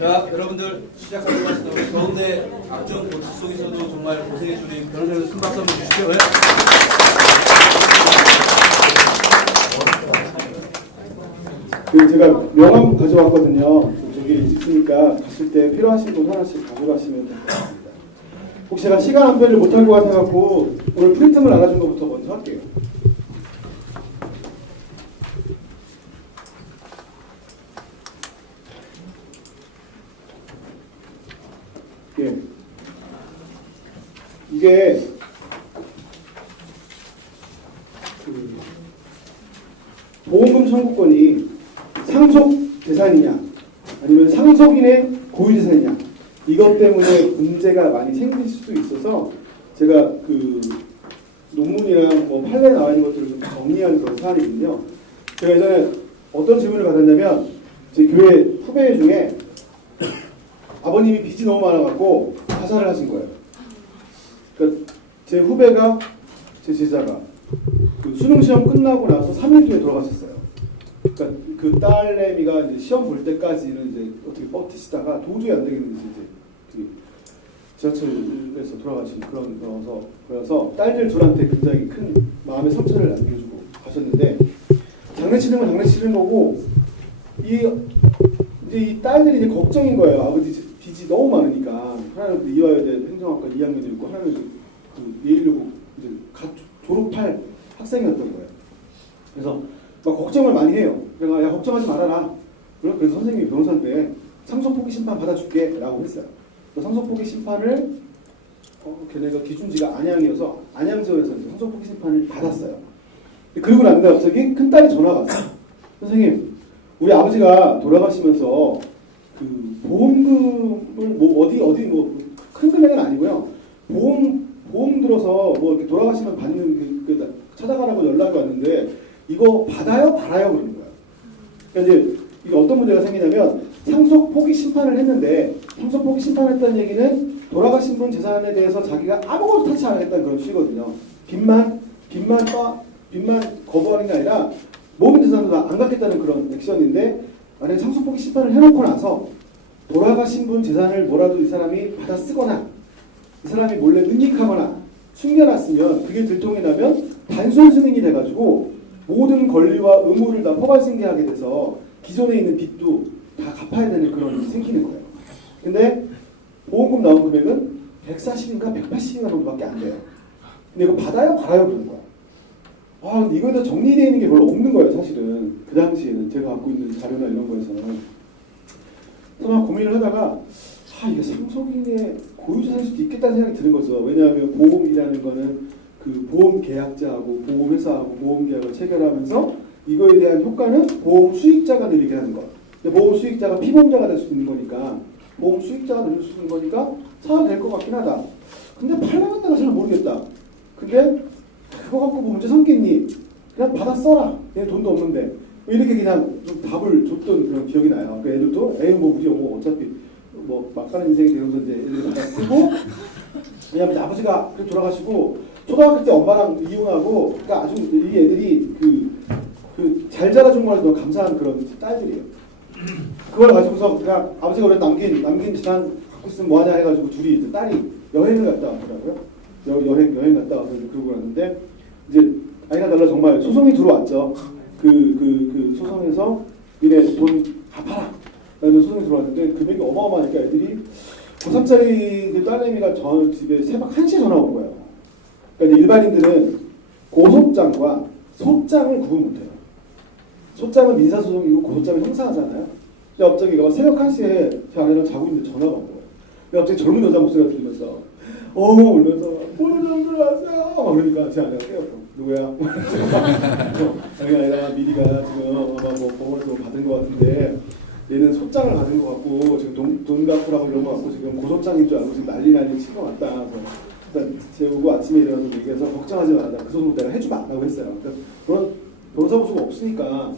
자, 여러분들 시작하도록 하겠습니다. 더운데 악전 고투 속에서도 정말 고생해주신 변호사님들 큰 박수 한번 주시죠. 네. 제가 명함 가져왔거든요. 저기 있으니까 가실 때 필요하신 분 하나씩 가져가시면 될 것 같습니다. 혹시 제가 시간 안배를 못할 것 같아갖고 오늘 프린트물 알아준 것부터 먼저 할게요. 예. 이게 보험금 청구권이 상속 재산이냐 아니면 상속인의 고유 재산이냐 이것 때문에 문제가 많이 생길 수도 있어서 제가 그 논문이랑 뭐 판례에 나와 있는 것들을 좀 정리한 그런 사안이거든요. 제가 예전에 어떤 질문을 받았냐면 제 교회 후배 중에 아버님이 빚이 너무 많아갖고 자살을 하신 거예요. 그러니까 제 후배가 제 제자가 그 수능 시험 끝나고 나서 3일 뒤에 돌아가셨어요. 그러니까 그 딸내미가 이제 시험 볼 때까지는 이제 어떻게 버티시다가 도저히 안 되겠는지 이제 지하철에서 돌아가신 그런 거여서 딸들 둘한테 굉장히 큰 마음의 상처를 남겨주고 가셨는데 장난치는 건 장난치는 거고 이제 이 딸들이 이제 걱정인 거예요. 아버지 빚이 너무 많으니까 하나는 이화여대 행정학과 2학년도 있고 하나는 그 예일여고 이제 갓 졸업할 학생이었던 거예요. 그래서 막 걱정을 많이 해요. 그래서 야 걱정하지 말아라. 그래서 선생님이 변호사한테 상속포기 심판 받아줄게 라고 했어요. 상속포기 심판을 걔네가 기준지가 안양이어서 안양지원에서 상속포기 심판을 받았어요. 그리고 났는데 갑자기 큰딸이 전화가 왔어요. 선생님 우리 아버지가 돌아가시면서 그 보험금을 뭐 어디 뭐 큰 금액은 아니고요. 보험 들어서 뭐 이렇게 돌아가시면 받는 그 찾아가라고 연락이 왔는데 이거 받아요 말아요 그러는 거예요. 그러니까 이제 이게 어떤 문제가 생기냐면 상속 포기 심판을 했는데 상속 포기 심판했다는 얘기는 돌아가신 분 재산에 대해서 자기가 아무것도 터치 안 하겠다는 그런 취지거든요. 빚만 거부하는 게 아니라 모든 재산도 다 안 갖겠다는 그런 액션인데 만약에 상속 포기 심판을 해놓고 나서 돌아가신 분 재산을 뭐라도 이 사람이 받아 쓰거나 이 사람이 몰래 은닉하거나 숨겨놨으면 그게 들통이 나면 단순 승인이 돼가지고 모든 권리와 의무를 다 포괄승계하게 돼서 기존에 있는 빚도 다 갚아야 되는 그런 일이 생기는 거예요. 근데 보험금 나온 금액은 140인가 180인가 정도밖에 안 돼요. 근데 이거 받아요 말아요 그러는 거야. 아 근데 이거에 대해서 정리되어 있는 게 별로 없는 거예요 사실은. 그 당시에는 제가 갖고 있는 자료나 이런 거에서는. 그래서 막 고민을 하다가 이게 상속인의 고유재산일 수도 있겠다는 생각이 드는 거죠. 왜냐하면 보험이라는 거는 그 보험 계약자하고 보험회사하고 보험계약을 체결하면서 이거에 대한 효과는 보험 수익자가 누리게 하는 거. 근데 보험 수익자가 피보험자가 될 수 있는 거니까 보험 수익자가 누릴 수 있는 거니까 사야 될 것 같긴 하다. 근데 팔려면 내가 잘 모르겠다. 근데 그거 갖고 뭐 문제 삼겠니? 그냥 받아 써라. 얘 돈도 없는데. 이렇게 그냥 좀 답을 줬던 그런 기억이 나요. 그 애들도 뭐 우리 뭐 어차피 뭐 막가는 인생이 되면서 이제 애들이 다 쓰고 왜냐면 아버지가 돌아가시고 초등학교 때 엄마랑 이혼하고 그러니까 아주 이 애들이 그 잘 자라준 거라서 너무 감사한 그런 딸들이에요. 그걸 가지고서 그냥 아버지가 원래 남긴 재산 갖고 있으면 뭐하냐 해가지고 둘이 딸이 여행을 갔다 왔더라고요. 여행 갔다 와서 그러고 왔는데 이제 아니나 달라 정말 소송이 들어왔죠. 그 소송에서 니네 돈 갚아라 라는 소송이 들어왔는데 금액이 어마어마하니까 애들이 고3짜리 그 딸내미가 저 집에 새벽 1시에 전화 온 거예요. 그러니까 일반인들은 고소장과 소장을 구분 못해요. 소장은 민사소송이고 고소장은 형사하잖아요. 근데 갑자기 새벽 1시에 제 아내랑 자고 있는데 전화가 온 거예요. 갑자기 젊은 여자 목소리가 들리면서 울면서 돈 좀 들어왔어요 막 그러니까 제 아내가 깨웠고 누구야? 아니라 미리가 지금 아마 뭐 법원에서 받은 것 같은데 얘는 소장을 받은 것 같고 지금 돈 갚으라고 이런 것 같고 지금 고소장인 줄 알고 지금 난리 치고 왔다. 그래서 재우고 아침에 일어나서 얘기해서 걱정하지 말라. 그 소송 내가 해주면 안 하고 했어요. 그러니까 그런 변호사 보수가 없으니까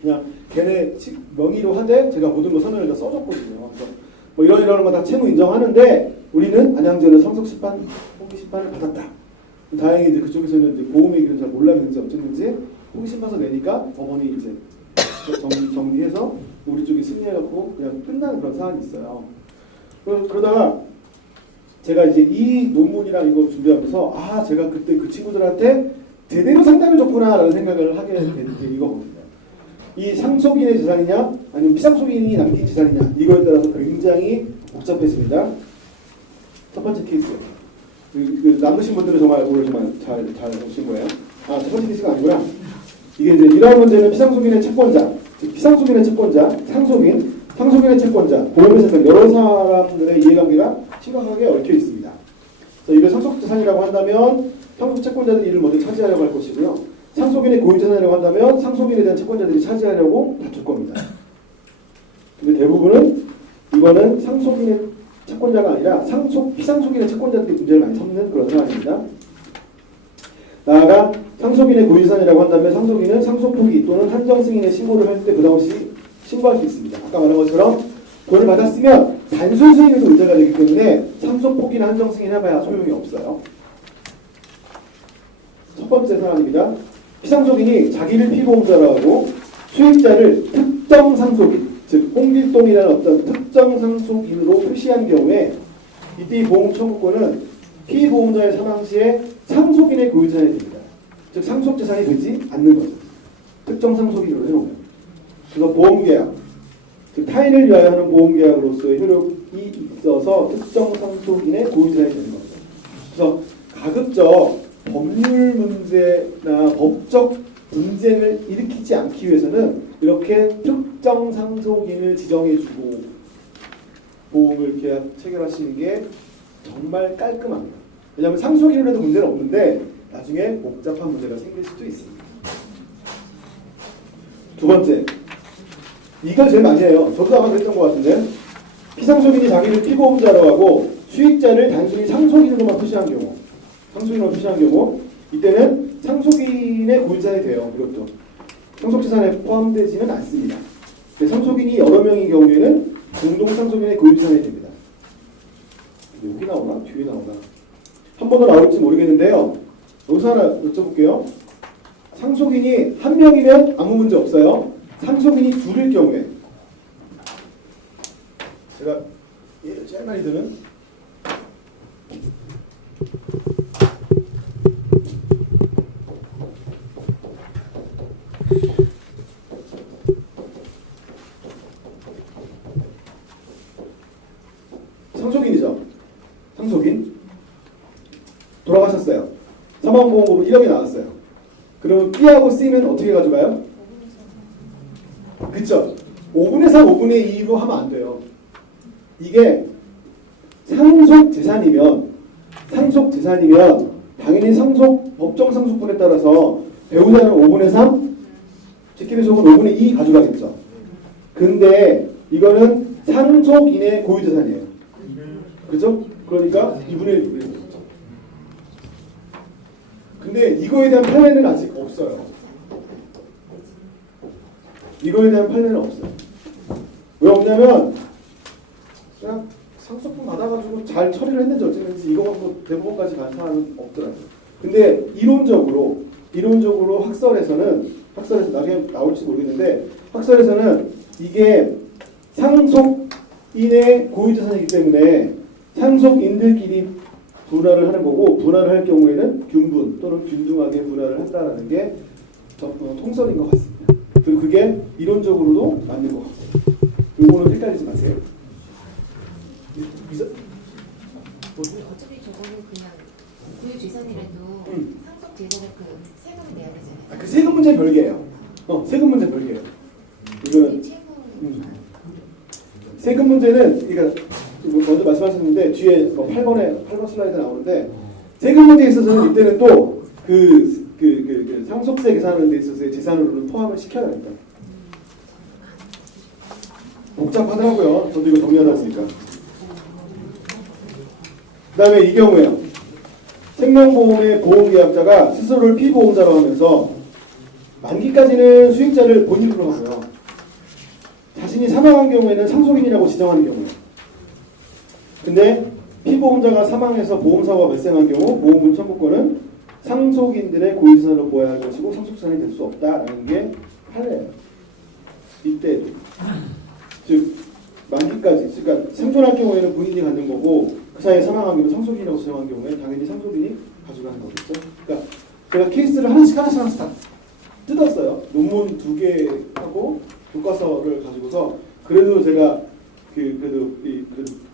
그냥 걔네 명의로 하되 제가 모든 거 서면을 다 써줬거든요. 그래서 뭐 이런 거 다 채무 인정하는데 우리는 안양지원의 상속심판, 포기심판을 받았다. 다행히 이제 그쪽에서는 이제 보험 얘기는 잘 몰랐는지 어쨌는지 포기심판서 내니까 법원이 이제 정리해서 우리 쪽이 승리해갖고 그냥 끝나는 그런 상황이 있어요. 그러다가 제가 이제 이 논문이랑 이거 준비하면서 아 제가 그때 그 친구들한테 제대로 상담해줬구나라는 생각을 하게 된 게 이거거든요. 이 상속인의 재산이냐 아니면 피상속인이 남긴 재산이냐 이거에 따라서 굉장히 복잡해집니다. 첫 번째 케이스. 그 남으신 분들은 정말 오늘 정말 잘 오신 거예요. 아, 첫 번째 케이스가 아니구나. 이게 이제 이러한 문제는 피상속인의 채권자, 즉 피상속인의 채권자, 상속인의 채권자, 보험회사들 여러 사람들의 이해관계가 심각하게 얽혀 있습니다. 이걸 상속재산이라고 한다면 상속 채권자들이 이를 먼저 차지하려고 할 것이고요. 상속인의 고유재산이라고 한다면 상속인에 대한 채권자들이 차지하려고 다툴 겁니다. 근데 대부분은 이거는 상속인의 채권자가 아니라 피상속인의 채권자들이 문제를 많이 삼는 그런 상황입니다. 나아가 상속인의 고유재산이라고 한다면 상속인은 상속포기 또는 한정승인의 신고를 할 때 부담 없이 신고할 수 있습니다. 아까 말한 것처럼 돈을 받았으면 단순 수익에도 의제가 되기 때문에 상속포기나 한정승인 해봐야 소용이 없어요. 첫 번째 사안입니다. 피상속인이 자기를 피보험자로 하고 수익자를 특정 상속인, 즉 홍길동이라는 어떤 특정 상속인으로 표시한 경우에 이때 이 보험 청구권은 피보험자의 사망 시에 상속인의 고유재산이 됩니다. 즉 상속재산이 되지 않는 거죠. 특정 상속인으로 해놓으면. 그래서 보험계약, 즉 타인을 위하여 하는 보험계약으로서의 효력이 있어서 특정 상속인의 고유재산이 되는 겁니다. 그래서 가급적 법률 문제나 법적 분쟁을 일으키지 않기 위해서는 이렇게 특정 상속인을 지정해주고 보험을 계약 체결하시는 게 정말 깔끔합니다. 왜냐하면 상속인으로 해도 문제는 없는데 나중에 복잡한 문제가 생길 수도 있습니다. 두 번째, 이걸 제일 많이 해요. 저도 아마 그랬던 것 같은데 피상속인이 자기를 피보험자로 하고 수익자를 단순히 상속인으로만 표시한 경우 이때는 상속인의 고유재산이 돼요. 이것도 상속재산에 포함되지는 않습니다. 상속인이 여러 명인 경우에는 공동상속인의 고유재산이 됩니다. 여기 나오나? 뒤에 나오나? 한 번 더 나올지 모르겠는데요. 여기서 하나 여쭤볼게요. 상속인이 한 명이면 아무 문제 없어요. 상속인이 둘일 경우에 제가 제일 많이 드는 상속인이죠. 상속인 돌아가셨어요. 사망보험으로 1억이 나왔어요. 그러면 B하고 C는 어떻게 가져가요? 그쵸? 5분의 3, 5분의 2로 하면 안 돼요. 이게 상속재산이면 당연히 법정 상속분에 따라서 배우자는 5분의 3, 직계배속은 5분의 2 가져가겠죠. 근데 이거는 상속인의 고유재산이에요. 그죠? 그러니까 2분의 1 되겠죠. 근데 이거에 대한 판례는 아직 없어요. 왜 없냐면 그냥 상속분 받아가지고 잘 처리를 했는지 어쨌는지 이거 갖고 대법원까지 간 사람은 없더라고요. 근데 이론적으로 학설에서 나중에 나올지 모르겠는데 학설에서는 이게 상속인의 고유재산이기 때문에 상속인들끼리 분할을 하는 거고 분할을 할 경우에는 균분 또는 균등하게 분할을 한다는 게 통설인 것 같습니다. 그리고 그게 이론적으로도 맞는 것 같아요. 요거는 헷갈리지 마세요. 어차피 저거는 그냥 고유재산이라도 상속 제도가 그 세금을 내야 되잖아요. 그 세금 문제 별개예요. 세금 문제 별개예요. 이거는 세금 문제는 그러니까 먼저 말씀하셨는데 뒤에 8번 슬라이드 나오는데 세금 문제에 있어서는 이때는 또 그 상속세 계산하는 데 있어서의 재산으로는 포함을 시켜야 합니다. 복잡하더라고요. 저도 이거 정리하다 보니까. 그 다음에 이 경우에요. 생명보험의 보험계약자가 스스로를 피보험자로 하면서 만기까지는 수익자를 본인으로 하고요. 자신이 사망한 경우에는 상속인이라고 지정하는 경우에요. 근데 피보험자가 사망해서 보험사고가 발생한 경우 보험금 청구권은 상속인들의 고유재산으로 보아야 할 것이고 상속재산이 될 수 없다라는 게 판례예요. 이때도. 즉 만기까지, 그러니까 생존할 경우에는 본인이 갖는 거고 그 사이에 사망하기로 상속인이라고 지정한 경우에 당연히 상속인이 가져가는 거겠죠. 그러니까 제가 케이스를 하나씩 다 뜯었어요. 논문 2개 하고 교과서를 가지고서 그래도 제가 그래도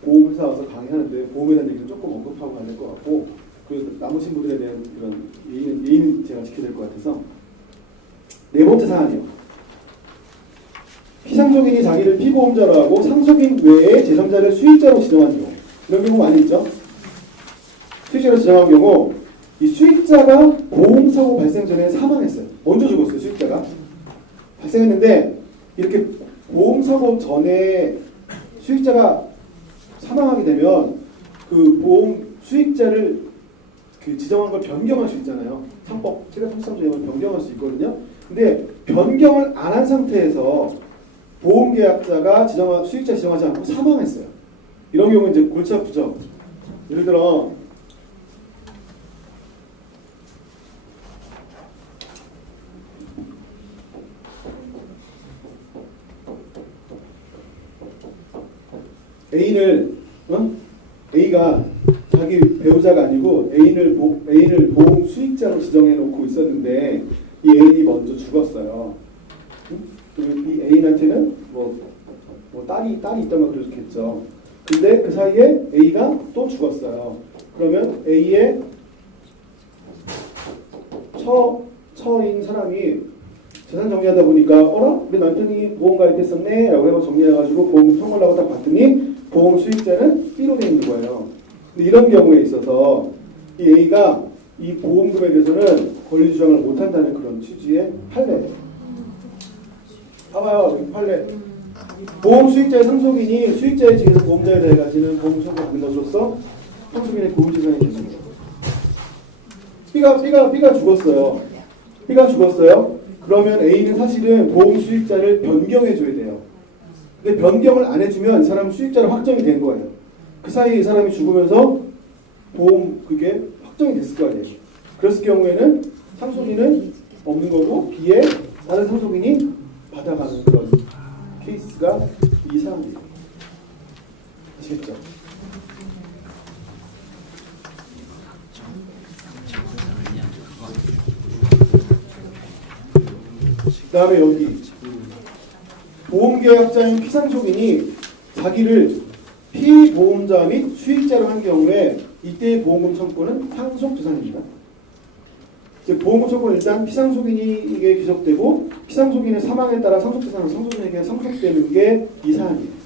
보험회사 와서 강의하는데 보험에 대한 얘기를 조금 언급하고 가야 될 것 같고 그 남으신 분들에 대한 그런 예의는 제가 지켜야 될 것 같아서 네 번째 사안이요. 피상속인이 자기를 피보험자로 하고 상속인 외에 제3자를 수익자로 지정한 경우 이런 경우 많이 있죠. 수익자로 지정한 경우 이 수익자가 보험사고 발생 전에 사망했어요. 먼저 죽었어요. 수익자가 발생했는데 이렇게 보험사고 전에 수익자가 사망하게 되면 그 보험 수익자를 그 지정한 걸 변경할 수 있잖아요. 상법 733조에 변경할 수 있거든요. 근데 변경을 안 한 상태에서 보험계약자가 수익자 지정하지 않고 사망했어요. 이런 경우는 이제 골치 아프죠. 예를 들어 A가 자기 배우자가 아니고 애인을 보험 수익자로 지정해 놓고 있었는데 이 애인이 먼저 죽었어요. 그리고 이 애인한테는 뭐 딸이 있다면 그렇겠죠. 근데 그 사이에 A가 또 죽었어요. 그러면 A의 처인 사람이 재산 정리하다 보니까 우리 남편이 보험 가입했었네 라고 해서 정리해가지고 보험 청구를 하고 딱 봤더니 보험 수익자는 B로 되어 있는 거예요. 근데 이런 경우에 있어서 이 A가 이 보험금에 대해서는 권리 주장을 못한다는 그런 취지의 판례예요. 봐봐요. 판례. 보험 수익자의 상속인이 수익자의 직에서 보험자에 대해 가지는 보험 청구 받는 것으로서 상속인의 고유재산이 되는 거예요. B가 죽었어요. B가 죽었어요. 그러면 A는 사실은 보험 수익자를 변경해 줘야 돼요. 근데 변경을 안 해주면 이 사람은 수익자로 확정이 된 거예요. 그 사이에 이 사람이 죽으면서 보험 그게 확정이 됐을 거 아니에요. 그랬을 경우에는 상속인은 없는 거고 B에 다른 상속인이 받아가는 그런 케이스가 이 사람이에요. 아시겠죠? 그 다음에 여기 보험계약자인 피상속인이 자기를 피보험자 및 수익자로 한 경우에 이때의 보험금 청구는 상속재산입니다. 보험금 청구는 일단 피상속인에게 귀속되고 피상속인의 사망에 따라 상속재산은 상속인에게 상속되는 게 이 사안이에요.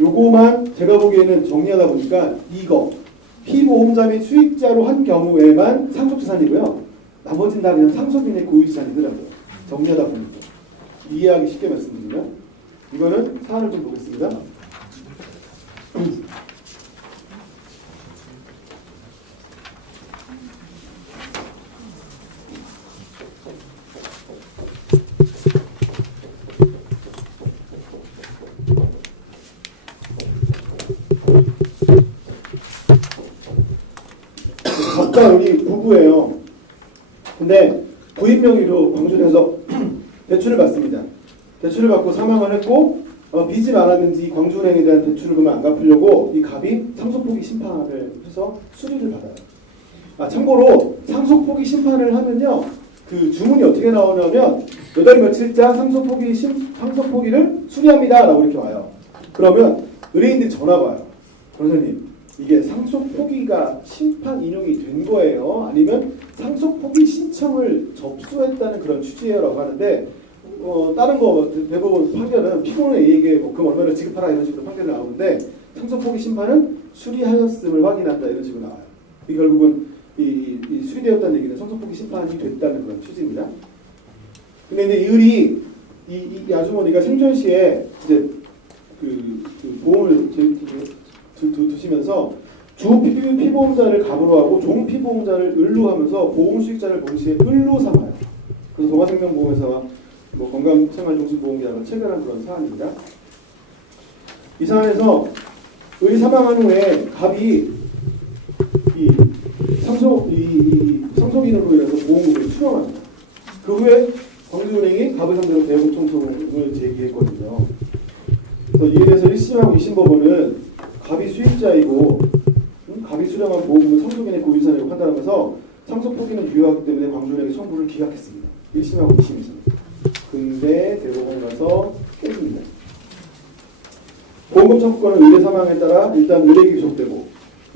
요거만 제가 보기에는 정리하다 보니까 이거 피보험자 및 수익자로 한 경우에만 상속재산이고요. 나머지는 다 그냥 상속인의 고유재산이더라고요. 정리하다 보니까 이해하기 쉽게 말씀드리면 이거는 사안을 좀 보겠습니다. 각각 여기 부부예요. 근데 부인 명의로 광주에서 대출을 받습니다. 대출을 받고 사망을 했고 빚이 많았는지 광주은행에 대한 대출을 안 갚으려고 이 갑이 상속포기 심판을 해서 수리를 받아요. 참고로 상속포기 심판을 하면요, 그 주문이 어떻게 나오냐면 몇 월 며칠자 상속포기를 수리합니다라고 이렇게 와요. 그러면 의뢰인들이 전화가 와요. 변호사님, 이게 상속포기가 심판 인용이 된 거예요? 아니면 상속포기 신청을 접수했다는 그런 취지예요라고 하는데 다른 거 대부분 판결은 피고는 A에게 금 얼마를 지급하라 이런 식으로 판결이 나오는데 상속포기 심판은 수리하였음을 확인한다 이런 식으로 나와요. 이 결국은 이 수리되었다는 얘기는 상속포기 심판이 됐다는 그런 취지입니다. 근데 이제 이 아주머니가 생존 시에 이제 그 보험을 두시면서 주 피보험자를 갑으로 하고 종 피보험자를 을로 하면서 보험 수익자를 동시에 을로 삼아요. 그래서 동아생명보험회사와 건강생활종신보험계약을 체결한 그런 사안입니다. 이 사안에서 을이 사망한 후에 갑이 이 상속인으로 인해서 보험금을 수령합니다. 그 후에 광주은행이 갑을 상대로 대북 청송을 제기했거든요. 그래서 이에 대해서 1심하고 2심 법원은 갑이 수익자이고 갑이 수령한 보험금은 상속인의 고유자산이라고 판단하면서 상속 포기는 유효하기 때문에 광주은행의 청구를 기각했습니다. 1심하고 2심에서. 근데 대법원 가서 깨집니다. 보험금 청구권은 의뢰 사망에 따라 일단 의뢰기 귀속되고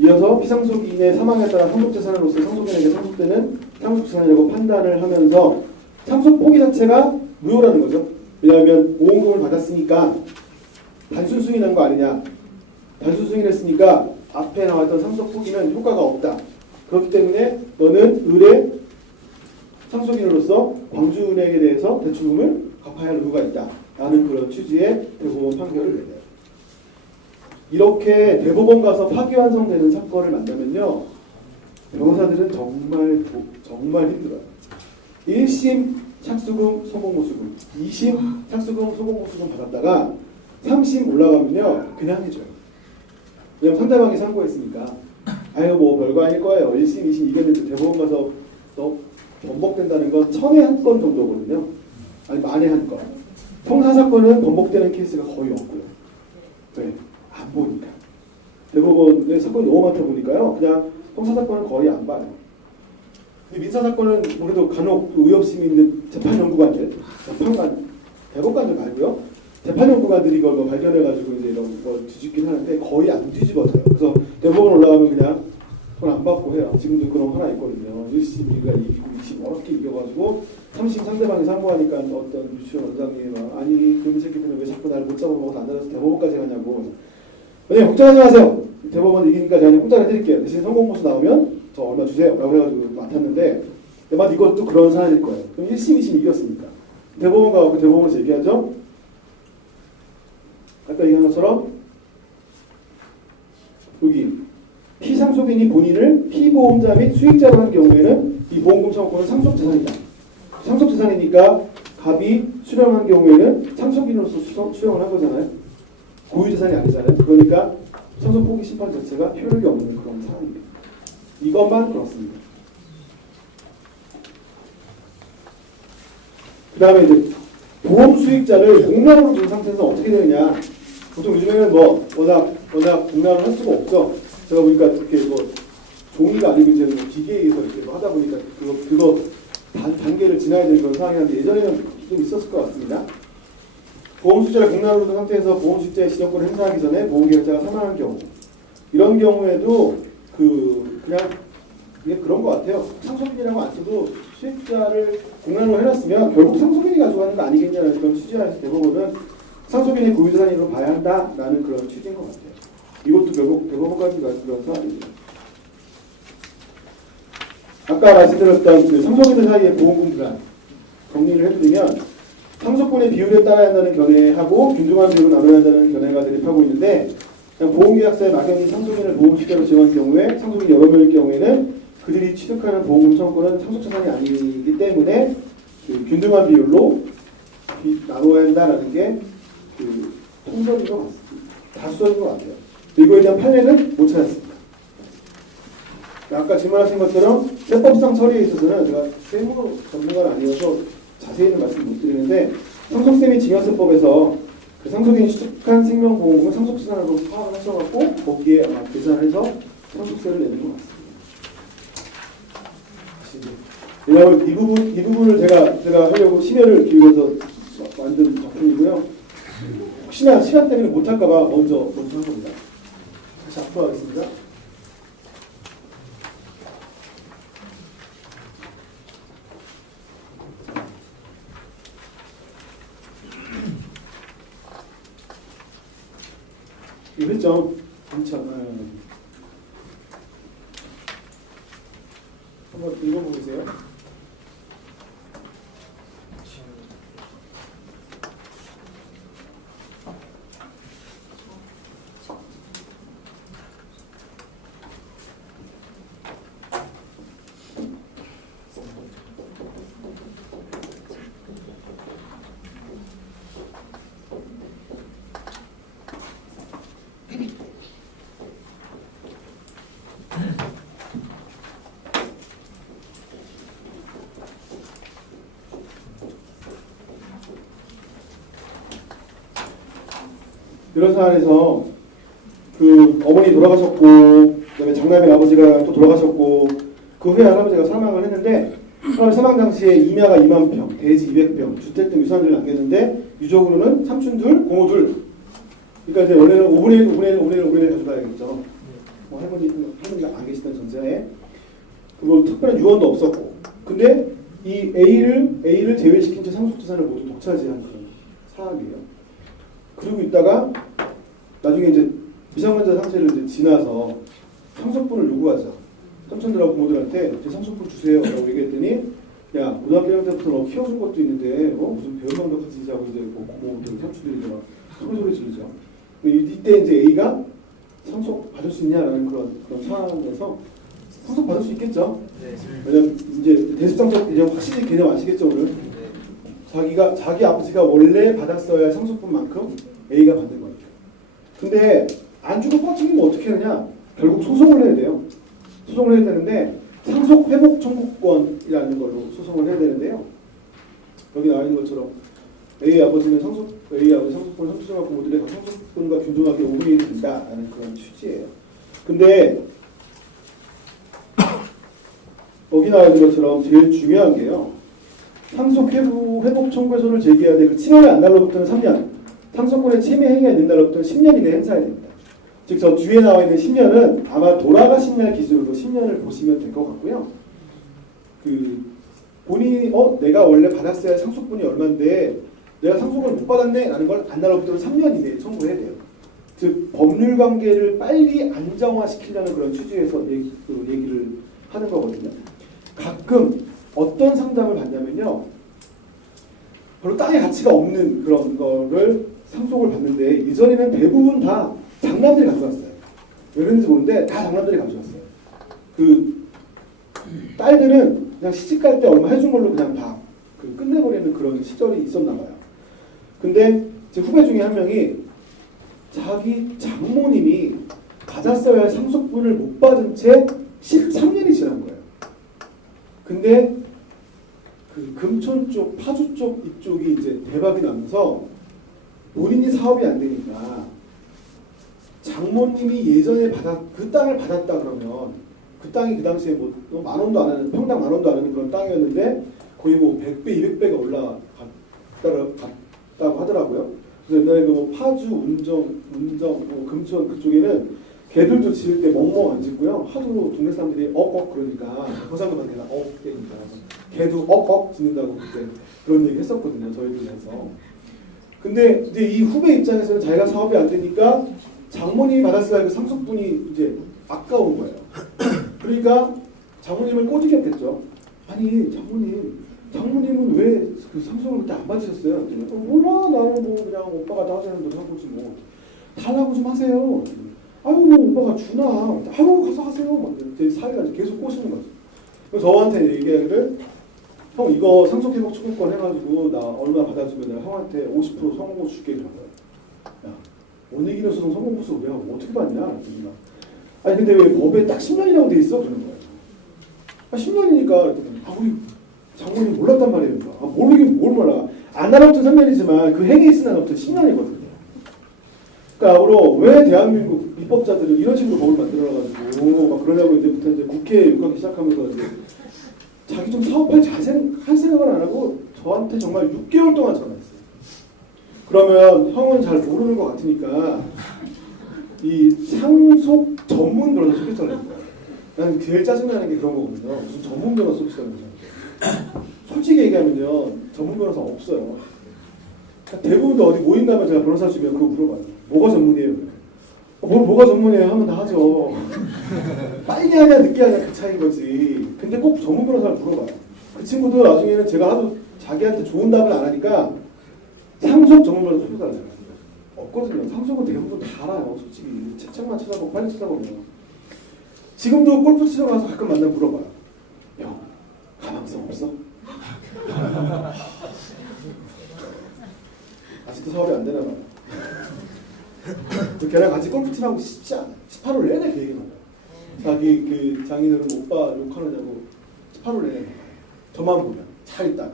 이어서 피상속인의 사망에 따라 상속재산으로서 상속인에게 상속되는 상속재산이라고 판단을 하면서 상속 포기 자체가 무효라는 거죠. 왜냐하면 보험금을 받았으니까 단순 승인한 거 아니냐. 단순 승인했으니까 앞에 나왔던 상속 포기는 효과가 없다. 그렇기 때문에 너는 의뢰 상속인으로서 광주은행에 대해서 대출금을 갚아야 할 의무가 있다. 라는 그런 취지의 대법원 판결을 내려요. 이렇게 대법원 가서 파기환송되는 사건을 만나면요. 변호사들은 정말 힘들어요. 1심 착수금, 소공모수금, 2심 착수금, 소공모수금 받았다가 3심 올라가면요. 그냥 해줘요. 왜냐면 상대방이 상고했으니까 아유 뭐 별거 아닐 거예요. 1심, 2심 이겼는데 대법원 가서 너 번복된다는 건 1000에 한 건 정도거든요. 아니 만에 한 건. 형사사건은 번복되는 케이스가 거의 없고요. 네, 안 보니까. 대법원의 사건이 너무 많다 보니까요. 그냥 형사사건은 거의 안 봐요. 근데 민사사건은 그래도 간혹 의협심이 있는 재판연구관들, 대법관들 말고요. 재판연구관들이 이걸 뭐 발견해가지고 이제 이런 걸 뒤집긴 하는데 거의 안 뒤집어져요. 그래서 대법원 올라가면 그냥 손 안 받고 해요. 지금도 그런 거 하나 있거든요. 1심 우리가 이기고 2심 어렵게 이겨가지고 3심 상대방이 상고하니까 어떤 유치원 원장이 막 아니 그 새끼들은 왜 자꾸 나를 못 잡아먹어서 안 달아서 대법원까지 가냐고. 왜냐면 걱정하지 마세요. 대법원 이기니까 제가 공짜로 해드릴게요. 대신 성공보수 나오면 저 얼마 주세요. 라고 해가지고 맡았는데 근데 이것도 그런 사안일 거예요. 그럼 1심, 2심 이겼으니까. 대법원 가고 대법원에서 얘기하죠. 아까 얘기한 것처럼 여기 피상속인이 본인을 피보험자 및 수익자로 한 경우에는 이 보험금 청구권은 상속재산이다. 상속재산이니까 갑이 수령한 경우에는 상속인으로서 수령을 한 거잖아요. 고유재산이 아니잖아요. 그러니까 상속 포기 심판 자체가 효력이 없는 그런 상황입니다. 이것만 그렇습니다. 그 다음에 이제 보험 수익자를 공란으로 둔 상태에서 어떻게 되느냐. 보통 요즘에는 뭐 워낙 공란을 할 수가 없죠. 제가 보니까 이렇게 뭐 종이가 아니고 이제 뭐 기계에 의해서 이렇게 뭐 하다 보니까 그거 단계를 지나야 되는 그런 상황이 한데 예전에는 좀 있었을 것 같습니다. 보험수익자를 공란으로 둔 상태에서 보험수익자의 지정권을 행사하기 전에 보험계약자가 사망한 경우 이런 경우에도 그냥 그런 것 같아요. 상속인이라고 안 써도 수익자를 공란으로 해놨으면 결국 상속인이 가져가는 거 아니겠냐는 그런 취지에서 대법원은 상속인의 고유재산으로 봐야 한다라는 그런 취지인 것 같아요. 이것도 결국 대법원까지 가는 그런 사안입니다. 아까 말씀드렸던 그 상속인들 사이의 보험금 불안 정리를 해드리면 상속분의 비율에 따라야 한다는 견해하고 균등한 비율로 나눠야 한다는 견해가 대립하고 있는데 그냥 보험계약서에 막연히 상속인을 보험수익자로 지정한 경우에 상속인 여러 명일 경우에는 그들이 취득하는 보험금 청구는 상속재산이 아니기 때문에 균등한 비율로 나눠야 한다는 게 통설인 것 같습니다. 다수설인 것 같아요. 이거에 대한 판례는 못 찾았습니다. 아까 질문하신 것처럼 세법상 처리에 있어서는 제가 세무 전문가는 아니어서 자세히는 말씀 못 드리는데 상속세 징여세법에서 그 상속인이 취득한 생명보험금은 상속재산으로 파악하셔갖고 거기에 아마 계산해서 상속세를 내는 것 같습니다. 왜냐하면 이 부분을 제가 하려고 심혈을 기울여서 만든 작품이고요. 혹시나 시간 때문에 못할까봐 먼저 한 겁니다. 다시 앞으로 하겠습니다. 이 회점 한번 읽어보세요. 이런 사안에서 그 어머니 돌아가셨고 그다음에 장남의 아버지가 또 돌아가셨고 그 후에 할아버지가 사망을 했는데 할아버지 사망 당시에 임야가 2만 평, 대지 200평, 주택 등 유산을 남겼는데 유족으로는 삼촌 둘, 고모 둘. 그러니까 이제 원래는 5분의 1, 5분의 1, 5분의 1, 5분의 1 가져가야겠죠. 뭐 할머니가 안 계시던 전자에 그리고 특별한 유언도 없었고. 근데 이 A를 제외시킨 채 상속재산을 모두 독차지한 그런 사항이에요. 그리고 있다가 나중에 이제 미성년자 상태를 이제 지나서 상속분을 요구하자. 삼촌들하고 고모들한테 제 상속분 주세요 라고 얘기했더니 야 고등학교 1학년 때부터 너 키워준 것도 있는데 무슨 배우망도 같이 하고 이제 뭐 고모들 삼촌들이 막 소리 지르죠. 이때 이제 A가 상속 받을 수 있냐라는 그런 상황에서 상속 받을 수 있겠죠. 네. 왜냐면 이제 대수상속 개념 확실히 개념 아시겠죠 오늘? 자기 아버지가 원래 받았어야 할 상속분만큼 A가 받는 거예요. 근데 안 주고 뻗치면 어떻게 하느냐? 결국 소송을 해야 돼요. 소송을 해야 되는데 상속 회복 청구권이라는 걸로 소송을 해야 되는데요. 여기 나와 있는 것처럼 A 아버지 상속권을 선수정하고 모두의 각 상속분과 균등하게 5분의 1이 된다라는 그런 취지예요. 근데 여기 나와 있는 것처럼 제일 중요한 게요. 상속 회복 청구소를 제기해야 될 그 침해를 안 날로부터는 3년, 상속권의 침해 행위가 있는 날로부터는 10년 이내에 행사해야 됩니다. 즉 저 뒤에 나와 있는 10년은 아마 돌아가신 날 기준으로 10년을 보시면 될 것 같고요. 그 본인이 내가 원래 받았어야 할 상속분이 얼마인데 내가 상속을 못 받았네 라는 걸 안 날로부터는 3년 이내에 청구해야 돼요. 즉 법률 관계를 빨리 안정화시키려는 그런 취지에서 얘기를 하는 거거든요. 가끔 어떤 상담을 받냐면요. 별로 땅의 가치가 없는 그런 거를 상속을 받는데 예전에는 대부분 다 장남들이 가져갔어요. 왜 그런지 모르는데 다 장남들이 가져갔어요. 그 딸들은 그냥 시집갈 때 얼마 해준 걸로 그냥 다 끝내버리는 그런 시절이 있었나 봐요. 근데 제 후배 중에 한 명이 자기 장모님이 받았어야 할 상속분을 못 받은 채 13년이 지난 거예요. 근데 그 금촌 쪽, 파주 쪽 이쪽이 이제 대박이 나면서 본인이 사업이 안 되니까 장모님이 예전에 그 땅을 받았다 그러면 그 땅이 그 당시에 뭐 10,000원도 안 하는 평당 10,000원도 안 하는 그런 땅이었는데 거의 뭐 100배, 200배가 올라갔다고 하더라고요. 그래서 옛날에 뭐 파주, 운정, 뭐 금천 그쪽에는 개들도 지을 때 멍멍 안 짓고요. 하도 동네 사람들이 억억 그러니까 보상금만 내가 때니까 개도 억억 짓는다고 그때 그런 얘기 했었거든요. 저희들에서. 근데 이제 이 후배 입장에서는 자기가 사업이 안 되니까 장모님이 받았어야 할 그 상속분이 이제 아까운 거예요. 그러니까 장모님을 꼬집겠죠. 아니 장모님은 왜 그 상속을 그때 안 받으셨어요? 몰라 나는 뭐 그냥 오빠가 나가자는 대로 한 거지 뭐 달라고 좀 하세요. 아유 뭐 오빠가 주나 아유 가서 하세요. 막 제 사이가 계속 꼬시는 거죠. 그래서 저한테 얘기하기를 형 이거 상속회복 청구권 해가지고 나 얼마 받아주면 내가 형한테 50% 성공보수 줄게 이런 거예요. 야, 못 이기는 소송 성공보수 왜 하고 어떻게 받냐? 그러니까. 아니 근데 왜 법에 딱 10년이라고 돼 있어? 그러는 거예요. 10년이니까 우리 장모님 몰랐단 말이에요. 모르긴 뭘 몰라. 안 날아부터 3년이지만 그 행위 있은 날부터 10년이거든요. 그러니까 앞으로 왜 대한민국 입법자들은 이런 식으로 법을 만들어가지고 막 그러냐고 이제부터 이제 국회에 욕하기 시작하면서 이제 자기 좀 사업할 할 생각을 안 하고 저한테 정말 6개월 동안 전화했어요. 그러면 형은 잘 모르는 것 같으니까 이 상속 전문 변호사 소개시켜주는 거예요. 나는 제일 짜증나는 게 그런 거거든요. 무슨 전문 변호사 소개시켜주는 솔직히 얘기하면요. 전문 변호사 없어요. 대부분 어디 모임 가면 제가 변호사 주면 그거 물어봐요. 뭐가 전문이에요? 뭐가 전문이에요? 하면 다 하죠. 빨리 하냐 늦게 하냐 그 차이인 거지. 근데 꼭 전문 변호사를 물어봐요. 그 친구도 나중에는 제가 하도 자기한테 좋은 답을 안 하니까 상속 전문 변호사 소개달라요. 없거든요. 상속은 대부분 다 알아요. 솔직히 책만 찾아보고 빨리 찾아보면. 지금도 골프 치러 가서 가끔 만나면 물어봐요. 형, 가망성 없어? 아직도 사업이 안 되나 봐요. 걔랑 같이 골프 치라고 쉽지 않아요. 18홀 내내 그 얘기 나와요. 자기 그 장인어른 오빠 욕하느냐고 18홀 내내 나와요. 저만 보면 잘 있다가.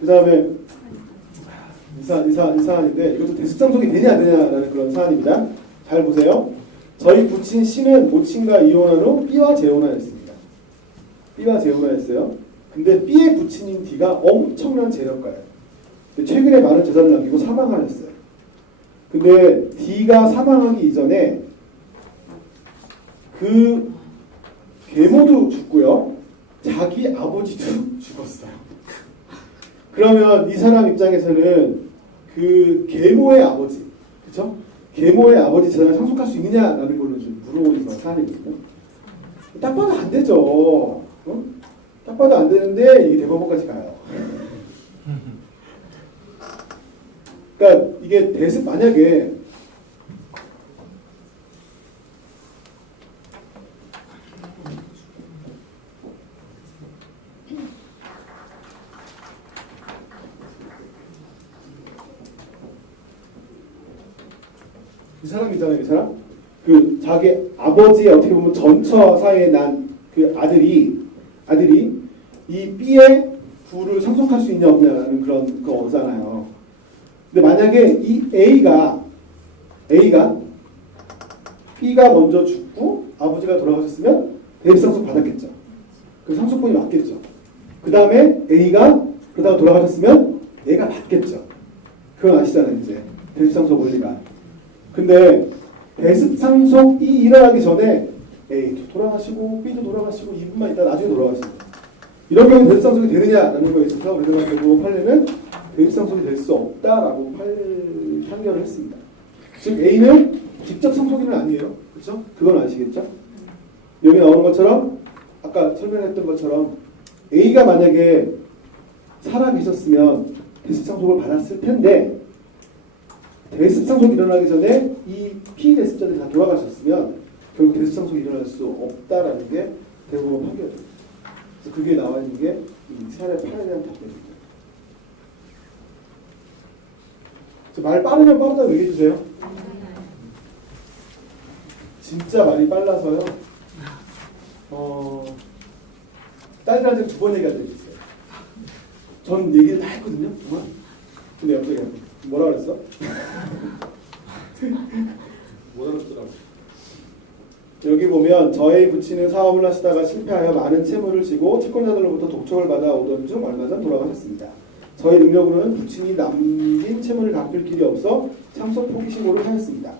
그 다음에 이 사안인데 이것도 대습상속이 되냐 안 되냐라는 그런 사안입니다. 잘 보세요. 저희 부친 C는 모친과 이혼한 후 B와 재혼하였습니다. B와 재혼하였어요. 근데 B의 부친인 D가 엄청난 재력가예요. 최근에 많은 재산을 남기고 사망하였어요. 근데 D가 사망하기 이전에 그 계모도 죽고요. 자기 아버지도 죽었어요. 그러면 이 사람 입장에서는 그 계모의 아버지, 그렇죠? 계모의 아버지 재산을 상속할 수 있느냐라는 걸로 좀 물어보는 그런 사안이거든요. 딱 봐도 안 되죠. 어? 딱 봐도 안 되는데 이게 대법원까지 가요. 그러니까 이게 대습 만약에 이 사람 있잖아요, 이 사람. 그 자기 아버지의 어떻게 보면 전처 사이에 난 그 아들이 이 B의 부를 상속할 수 있냐 없냐라는 그런 거잖아요. 근데 만약에 이 A가 B가 먼저 죽고 아버지가 돌아가셨으면 대입상속 받았겠죠. 그 상속분이 맞겠죠. 그 다음에 A가 그러다가 돌아가셨으면 A가 받겠죠. 그건 아시잖아요, 이제 대입상속 원리가. 근데 대습상속이 일어나기 전에 A도 돌아가시고 B도 돌아가시고 이분만 있다 나중에 돌아가십니다. 이런 경우 대습상속이 되느냐라는 거에 있어서 우리가 판례는 대입상속이 될 수 없다라고 판결을 했습니다. 즉 A는 직접 상속인은 아니에요. 그렇죠? 그건 아시겠죠? 여기 나오는 것처럼 아까 설명했던 것처럼 A가 만약에 살아 계셨으면 대습상속을 받았을 텐데 대습상속이 일어나기 전에 이 피대습자들이 다 돌아가셨으면 결국 대습상속이 일어날 수 없다라는 게 대법원 판결입니다. 그래서 그게 나와 있는 게 이 사례 8에 대한 답변입니다. 말 빠르면 빠르다고 얘기해 주세요. 진짜 말이 빨라서요. 딸들한테 2번 얘기할 때 있어요. 전 얘기를 다 했거든요. 정말. 근데 갑자기 뭐라 그랬어? 못 알아듣더라고. 여기 보면 저의 부친은 사업을 하시다가 실패하여 많은 채무를 지고 채권자들로부터 독촉을 받아 오던 중 얼마 전 돌아가셨습니다. 저희 능력으로는 부친이 남긴 채무를 갚을 길이 없어 상속 포기 신고를 하였습니다.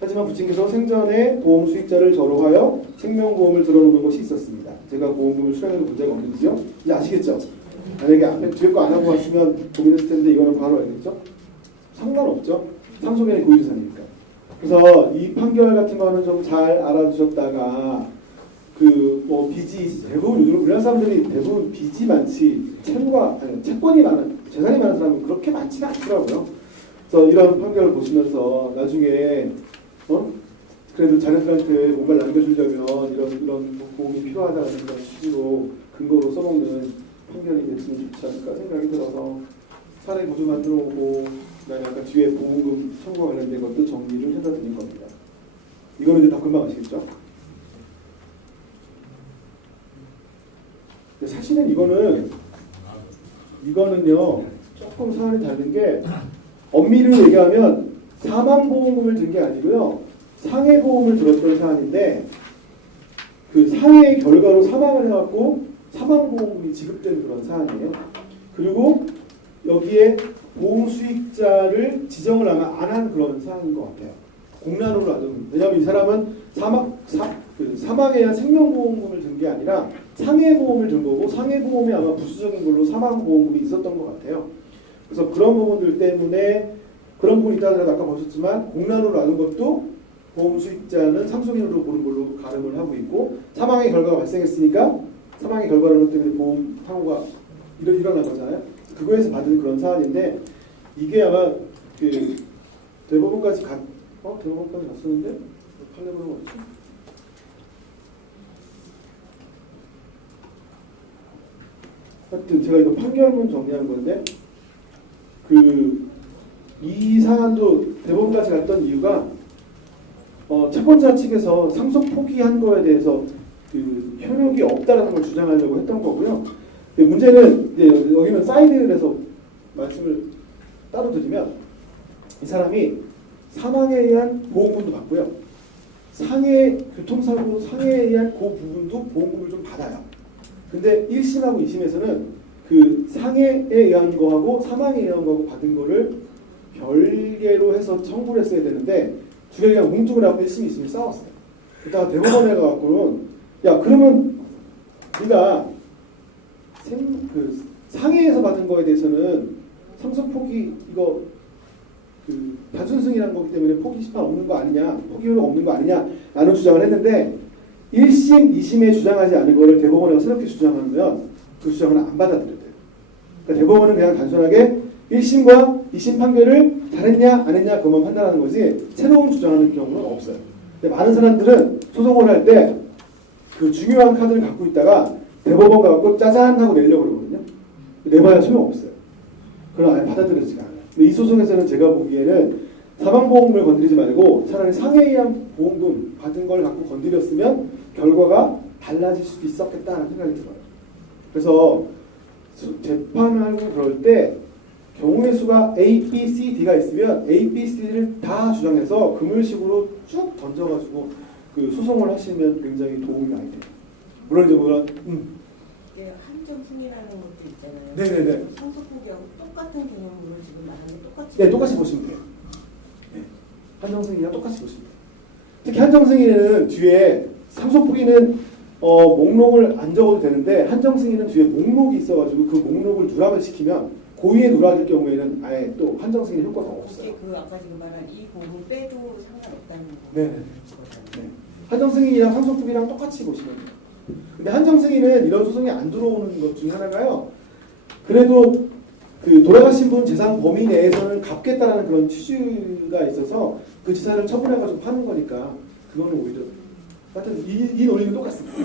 하지만 부친께서 생전에 보험 수익자를 저로하여 생명보험을 들어놓는 것이 있었습니다. 제가 보험금을 수령해도 문제가 없는지요? 이제 아시겠죠? 만약에 앞에 뒤에 거 안 하고 왔으면 고민했을 텐데 이거는 바로 알겠죠? 상관없죠? 상속인의 고유재산이니까. 그래서 이 판결 같은 거는 좀 잘 알아두셨다가 그 뭐 빚이 대부분 우리나라 사람들이 대부분 빚이 많지 채권이 많은 재산이 많은 사람은 그렇게 많지는 않더라고요. 그래서 이런 판결을 보시면서 나중에 그래도 자녀들한테 뭔가를 남겨주려면 이런 보험이 필요하다는 그런 취지로 근거로 써먹는 판결이 됐으면 좋지 않을까 생각이 들어서 사례 구조 만들어 오고 그다음에 아까 뒤에 보험금 청구와 관련된 것도 정리를 해서 드린 겁니다. 이거는 이제 다 금방 아시겠죠? 사실은 이거는요 조금 사안이 다른 게 엄밀히 얘기하면 사망보험금을 든 게 아니고요 상해보험을 들었던 사안인데 그 상해의 결과로 사망을 해갖고 사망보험금이 지급된 그런 사안이에요. 그리고 여기에 보험 수익자를 지정을 아마 안 한 그런 사안인 것 같아요. 공란으로 아주. 왜냐하면 이 사람은 사망에 의한 생명보험금을 든 게 아니라 상해보험을 든 거고 상해보험이 아마 부수적인 걸로 사망보험금이 있었던 것 같아요. 그래서 그런 부분들 때문에 그런 부분이 있다는 아까 보셨지만 공란으로 나눈 것도 보험 수익자는 상속인으로 보는 걸로 가름을 하고 있고 사망의 결과가 발생했으니까 사망의 결과로 때문에 보험 사고가 일어난 거잖아요. 그거에서 받은 그런 사안인데 이게 아마 그 대법원까지 대법원까지 갔었는데 판례문은 어딨지? 하여튼 제가 이거 판결문 정리한 건데 이 사안도 대법원까지 갔던 이유가 채권자 측에서 상속 포기한 거에 대해서 그 효력이 없다라는 걸 주장하려고 했던 거고요. 문제는 이제 여기는 사이드에서 말씀을 따로 드리면 이 사람이 사망에 의한 보험금도 받고요. 교통사고 상해에 의한 그 부분도 보험금을 좀 받아요. 근데 1심하고 2심에서는 그 상해에 의한 거하고 사망에 의한 거하고 받은 거를 별개로 해서 청구를 했어야 되는데 두 개가 뭉뚱을 하고 1심, 2심이 싸웠어요. 그러다가 대법원에 가갖고는 야 그러면 네가 그 상해에서 받은 거에 대해서는 상속폭이 이거 그 단순승이라는 거기 때문에 폭이 심판 없는 거 아니냐, 폭이 효력 없는 거 아니냐라는 주장을 했는데 1심, 2심에 주장하지 않은 거를 대법원에서 새롭게 주장하면 그 주장은 안 받아들여요. 그러니까 대법원은 그냥 단순하게 1심과 2심 판결을 잘했냐 안 했냐 그것만 판단하는 거지 새로운 주장하는 경우는 없어요. 근데 많은 사람들은 소송을 할 때 그 중요한 카드를 갖고 있다가 대법원 가고 짜잔 하고 내려고 그러거든요. 내봐야 소용없어요. 그럼 아예 받아들여지가 않아요. 근데 이 소송에서는 제가 보기에는 사망보험금을 건드리지 말고 차라리 상해에 의한 보험금 받은 걸 갖고 건드렸으면 결과가 달라질 수도 있었겠다는 생각이 들어요. 그래서 재판을 하고 그럴 때 경우의 수가 A, B, C, D가 있으면 A, B, C를 다 주장해서 금율식으로 쭉 던져가지고 그 소송을 하시면 굉장히 도움이 많이 돼요. 물론 이제 이게 한정승이라는 것도 있잖아요. 네네네. 상속폭이하고 똑같은 개념으로 지금 말하는 똑같이. 네, 똑같이 보시면 돼요. 네. 한정승이랑 똑같이 보시면 돼요. 특히 한정승인은 뒤에 상속폭이는 목록을 안 적어도 되는데 한정승인은 뒤에 목록이 있어가지고 그 목록을 누락을 시키면 고의의 누락일 경우에는 아예 또 한정승인 효과가 없어요. 그 아까 지금 말한 이 부분 빼도 상관없다는 거. 네. 네. 한정승인이랑 상속폭이랑 똑같이 보시면 돼요. 근데 한정승인은 이런 소송이 안 들어오는 것 중에 하나가요. 그래도 그 돌아가신 분 재산 범위 내에서는 갚겠다라는 그런 취지가 있어서 그 재산을 처분해가지고 파는 거니까 그거는 오히려 하여튼 이 논리는 똑같습니다.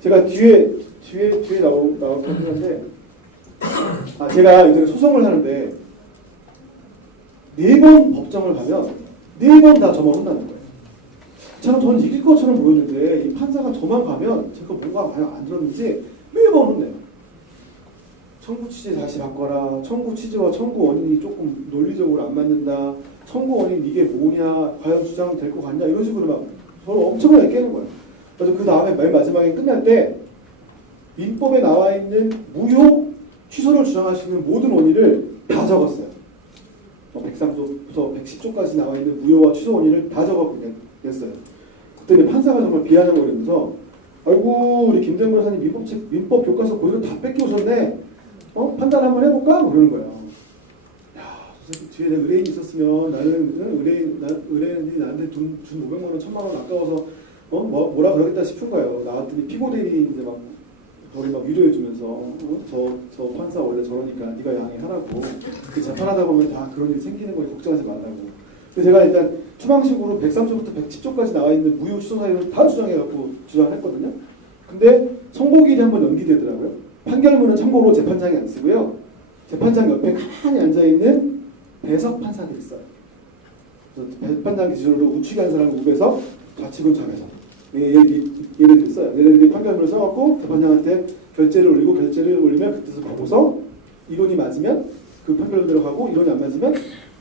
제가 뒤에 나올 건데 제가 이제 소송을 하는데 4번 법정을 가면 4번 다 저만 혼나는 거예요. 저는 이길 것처럼 보였는데 이 판사가 저만 가면 제가 뭔가 많이 안 들었는지 매번 혼내요. 청구 취지 다시 바꿔라. 청구 취지와 청구 원인이 조금 논리적으로 안 맞는다. 청구 원인 이게 뭐냐. 과연 주장될 것 같냐. 이런 식으로 막 저를 엄청나게 깨는 거예요. 그래서 그 다음에 맨 마지막에 끝날 때 민법에 나와 있는 무효 취소를 주장하시는 모든 원인을 다 적었어요. 103조부터 110조까지 나와 있는 무효와 취소 원인을 다 적어냈어요. 그때는 판사가 정말 비아냥거리면서 아이고 우리 김대현 변호사님 민법 교과서 거기서 다 뺏겨오셨네. 판단 한번 해볼까? 그러는 거예요. 야, 뒤에 내 의뢰인이 있었으면 나는 의뢰인이 나한테 준 500만 원, 1000만 원 아까워서 뭐라 그러겠다 싶은 거예요. 나왔더니 피고대리 이제 막 저를 막 위로해주면서 저 판사 원래 저러니까 네가 양해하라고. 그 재판하다 보면 다 그런 일이 생기는 거니 걱정하지 말라고. 그래서 제가 일단 추방식으로 103조부터 110조까지 나와 있는 무효 취소 사유를 다 주장해갖고 주장을 했거든요. 근데 선고일이 한번 연기되더라고요. 판결문은 참고로 재판장이 안 쓰고요. 재판장 옆에 가만히 앉아있는 배석 판사들이 있어요. 재판장 기준으로 우측에 사람을 우배석, 좌측은 좌배석. 얘네들이 써요. 얘네들이 판결문을 써갖고 재판장한테 결재를 올리면 그때서 보고서 이론이 맞으면 그 판결대로 가고 이론이 안 맞으면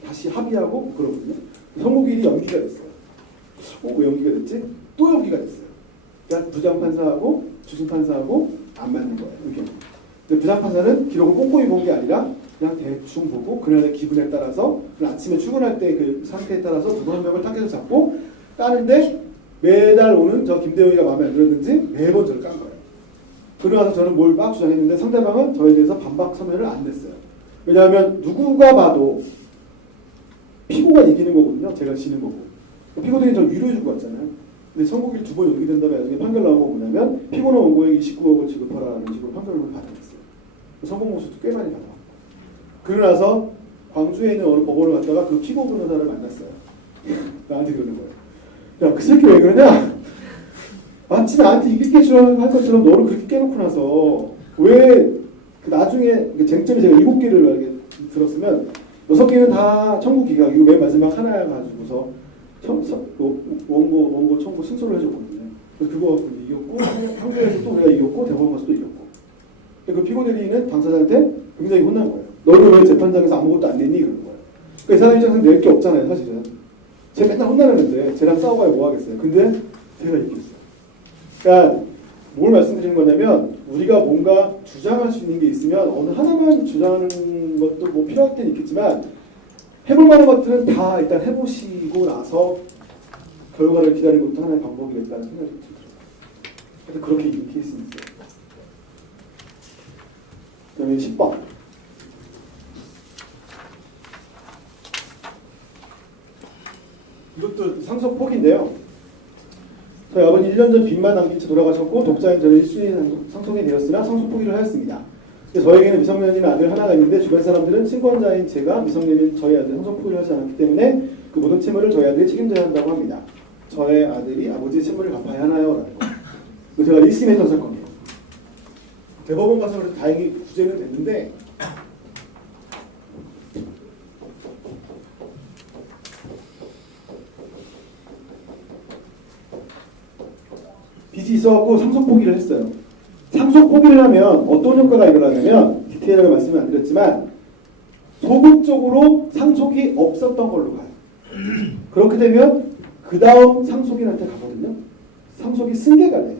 다시 합의하고 그러거든요. 선고일이 연기가 됐어요. 왜 연기가 됐지? 또 연기가 됐어요. 그러니까 부장판사하고 주심판사하고 안 맞는 거예요. 이렇게. 근데 부장판사는 기록을 꼼꼼히 본 게 아니라 그냥 대충 보고 그날의 기분에 따라서 아침에 출근할 때 그 상태에 따라서 누구 한 명을 타겟을 잡고 까는데 매달 오는 저 김대영이가 마음에 안 들었는지 매번 저를 깐 거예요. 그러고 나서 저는 뭘 막 주장했는데 상대방은 저에 대해서 반박 서면을 안 냈어요. 왜냐하면 누구가 봐도 피고가 이기는 거거든요. 제가 지는 거고. 피고들이 저를 위로해주고 왔잖아요. 근데 선고일 2번 연기된 다음에 나중에 판결 나온 거 뭐냐면 피고는 원고액 29억을 지급하라는 식으로 판결을 받아냈어요. 선고모수도 꽤 많이 받아왔고. 그러고 나서 광주에 있는 어느 법원을 갔다가 그 피고 변호사를 만났어요. 나한테 그러는 거예요. 야, 그 새끼 왜 그러냐? 마치 나한테 이길 게 할 것처럼 너를 그렇게 깨놓고 나서 왜 그 나중에 쟁점이 제가 7개를 들었으면 6개는 다 청구 기각이고 맨 마지막 하나 가지고서 원고 청구 승소를 해줬거든요. 그래서 그거 갖고 이겼고 판결에서 또 우리가 이겼고 대법원 가서 또 이겼고. 그 피고 대리인은 당사자한테 굉장히 혼난 거예요. 너는 왜 재판장에서 아무것도 안 냈니? 이러는 거예요. 그러니까 이 사람 입장에서 낼 게 없잖아요, 사실은. 쟤 맨날 혼나는데 쟤랑 싸워봐야 뭐 하겠어요. 근데 제가 이겼어요. 그러니까 뭘 말씀드리는 거냐면 우리가 뭔가 주장할 수 있는 게 있으면 어느 하나만 주장하는 것도 뭐 필요할 때는 있겠지만 해볼 만한 것들은 다 일단 해보시고 나서 결과를 기다리는 것도 하나의 방법이겠다는 생각이 들어요. 그래서 그렇게 이긴 케이스는 있어요. 그다음에 10번. 이것도 상속 포기인데요. 저희 아버지 1년 전 빚만 남긴 채 돌아가셨고 독자인 저는 1순위 상속이 되었으나 상속 포기를 하였습니다. 저에게는 미성년인 아들 하나가 있는데 주변 사람들은 친권자인 제가 미성년인 저희 아들 상속 포기를 하지 않았기 때문에 그 모든 채무를 저희 아들이 책임져야 한다고 합니다. 저의 아들이 아버지의 채무를 갚아야 하나요? 라는 거. 제가 1심에 선 사건이에요. 대법원 가서 그래서 다행히 구제는 됐는데 빚이 있어갖고 상속 포기를 했어요. 상속 포기를 하면 어떤 효과가 일어나냐면 디테일하게 말씀을 안 드렸지만 소극적으로 상속이 없었던 걸로 가요. 그렇게 되면 그 다음 상속인한테 가거든요. 상속이 승계가 돼요.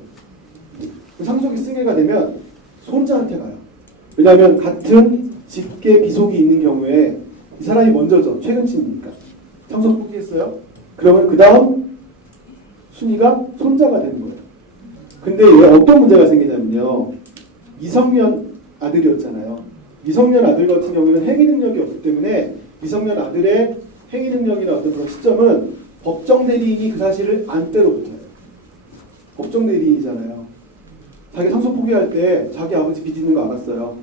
상속이 승계가 되면 손자한테 가요. 왜냐하면 같은 직계 비속이 있는 경우에 이 사람이 먼저죠. 최근 친이니까. 상속 포기했어요. 그러면 그 다음 순위가 손자가 되는 거예요. 근데 왜 어떤 문제가 생기냐면요. 미성년 아들이었잖아요. 미성년 아들 같은 경우는 행위 능력이 없기 때문에 미성년 아들의 행위 능력이나 어떤 그런 시점은 법정 대리인이 그 사실을 안 때려붙어요. 법정 대리인이잖아요. 자기 상속 포기할 때 자기 아버지 빚 있는 거 알았어요.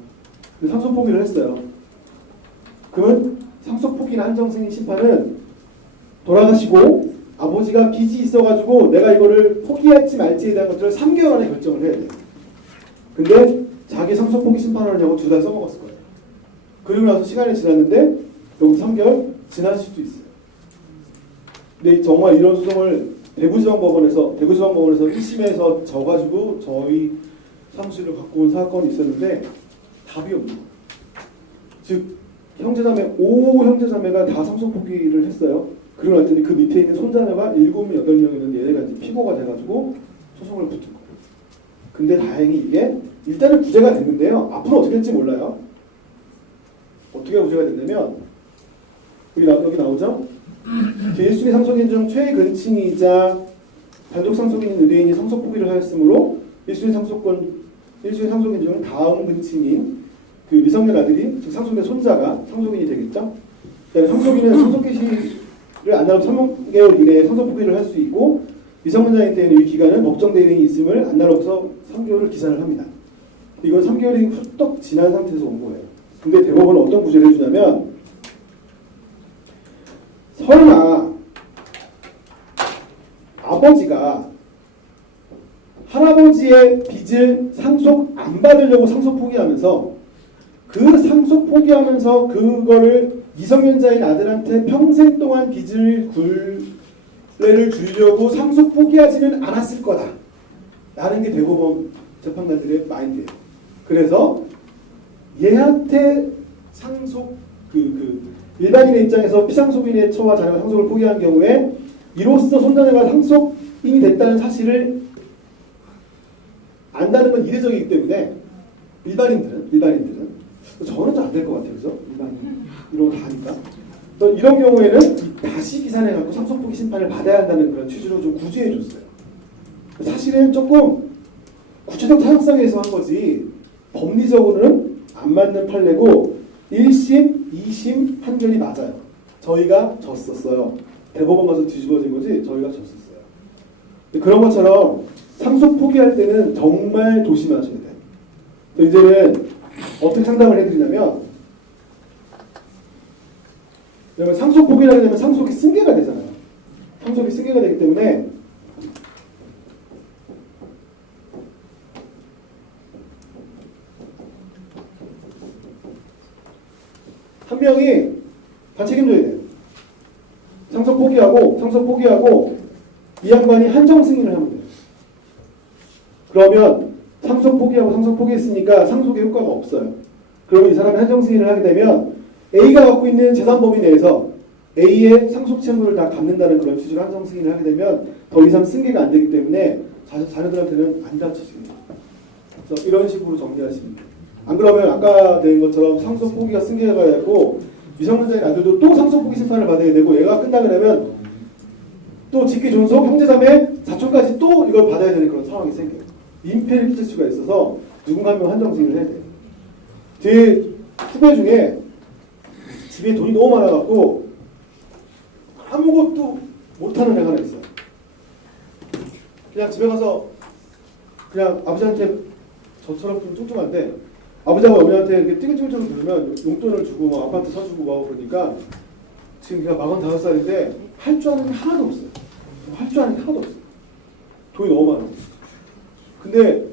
근데 상속 포기를 했어요. 그러면 상속 포기나 한정승인 심판은 돌아가시고 아버지가 빚이 있어가지고 내가 이거를 포기할지 말지에 대한 것들을 3개월 안에 결정을 해야 돼요. 근데 자기 상속 포기 심판하려고 2달 써먹었을 거예요. 그리고 나서 시간이 지났는데 여기 3개월 지날 수도 있어요. 근데 정말 이런 소송을 대구지방법원에서 1심에서 져가지고 저희 사무실을 갖고 온 사건이 있었는데 답이 없는 거예요. 즉 형제자매 5형제자매가 다 상속 포기를 했어요. 그러고 났더니 그 밑에 있는 손자녀가 7명, 8명이었는데 얘네가 이제 피고가 돼가지고 소송을 붙은 거예요. 근데 다행히 이게 일단은 구제가 됐는데요. 앞으로 어떻게 될지 몰라요. 어떻게 구제가 됐냐면 여기 나오죠? 제1순위 상속인 중 최근친이자 단독 상속인인 의뢰인이 상속 포기를 하였으므로 1순위 상속인 중 다음 근친인 그 미성년 아들이 즉 상속인의 손자가 상속인이 되겠죠? 그다음에 상속인은 상속 개시를 안 나면 3개월 이내에 상속 포기를 할 수 있고 미성년자인 때에는 이 기간은 법정 대리인이 있음을 안 나눠서 3개월을 기산을 합니다. 이건 3개월이 훌떡 지난 상태에서 온 거예요. 근데 대법원은 어떤 구제를 해주냐면 설마 아버지가 할아버지의 빚을 상속 안 받으려고 상속 포기하면서 그 상속 포기하면서 그거를 미성년자인 아들한테 평생 동안 빚을 굴레를 주려고 상속 포기하지는 않았을 거다 라는 게 대법원 재판관들의 마인드예요. 그래서 얘한테 상속 일반인의 입장에서 피상속인의 처와 자녀가 상속을 포기한 경우에 이로써 손자녀가 상속인이 됐다는 사실을 안다는 건 이례적이기 때문에 일반인들은 저는 좀 안 될 것 같아요. 그죠? 일반인 이런 거 다 하니까 또 이런 경우에는 다시 기산해갖고 상속 포기 심판을 받아야 한다는 그런 취지로 좀 구제해 줬어요. 사실은 조금 구체적 타협상에서 한 거지 법리적으로는 안 맞는 판례고 1심, 2심 판결이 맞아요. 저희가 졌었어요. 대법원 가서 뒤집어진 거지 저희가 졌었어요. 그런 것처럼 상속 포기할 때는 정말 조심하셔야 돼요. 이제는 어떻게 상담을 해드리냐면 상속 포기를 하게 되면 상속이 승계가 되잖아요. 상속이 승계가 되기 때문에 한 명이 다 책임져야 돼요. 상속 포기하고 이 양반이 한정 승인을 하면 돼요. 그러면 상속 포기하고 상속 포기했으니까 상속의 효과가 없어요. 그러면 이 사람이 한정 승인을 하게 되면 A가 갖고 있는 재산 범위 내에서 A의 상속 채무를 다 갚는다는 그런 취지로 한정 승인을 하게 되면 더 이상 승계가 안 되기 때문에 자녀들한테는 안 다쳐집니다. 그래서 이런 식으로 정리하시면 돼요. 안 그러면 아까 된 것처럼 상속 포기가 승계가 되고 미성년자인 아들도 또 상속 포기 심판을 받아야 되고 얘가 끝나게 되면 또 직계 존속, 형제자매, 자촌까지 또 이걸 받아야 되는 그런 상황이 생겨요. 민폐를 끼칠 수가 있어서 누군가 한 명 한정 승인을 해야 돼요. 제 후배 중에 집에 돈이 너무 많아갖고 아무것도 못하는 애가 하나 있어요. 그냥 집에 가서 그냥 아버지한테 저처럼 좀 뚱뚱한데 아버지하고 어머니한테 이렇게 띠글띠글 누르면 용돈을 주고 막 아파트 사주고 막 그러니까 지금 걔가 45살인데 할 줄 아는 게 하나도 없어요. 할 줄 아는 게 하나도 없어요. 돈이 너무 많아요. 근데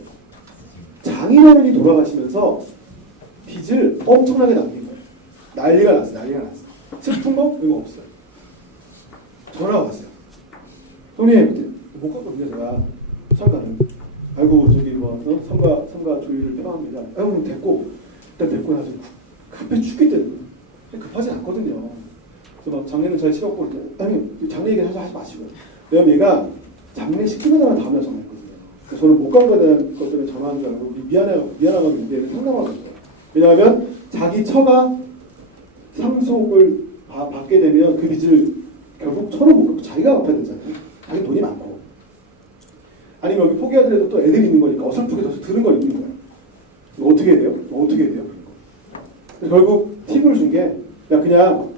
장인어른이 돌아가시면서 빚을 엄청나게 남긴 거예요. 난리가 났어요. 난리가 났어요. 슬픈 거? 이거 없어요. 전화가 왔어요. 형님, 못 갔거든요, 제가. 성가는. 아이고, 저기, 성가 조율을 빼갑니다. 아이고, 됐고. 일단 됐고 나서 급해 죽겠대요. 급하지 않거든요. 그래서 막 장례는 잘 치렀고, 형님, 장례 얘기 하지 마시고요. 왜냐면 얘가 장례 시키면 다음날 전화했거든요. 그래서 저는 못 간 거에 대한 것 때문에 전화한 줄 알고, 미안하고 문제를 상담하거든요. 왜냐하면 자기 처가 상속을 받게 되면 그 빚을 결국 처를 못 갚고 자기가 갚아야 되잖아요. 자기 돈이 많고. 아니면 여기 포기하더라도 또 애들이 있는 거니까 어설프게 더 들은 걸 있는 거예요. 이거 어떻게 해야 돼요? 어떻게 해야 돼요? 그래서 결국 팁을 준 게 그냥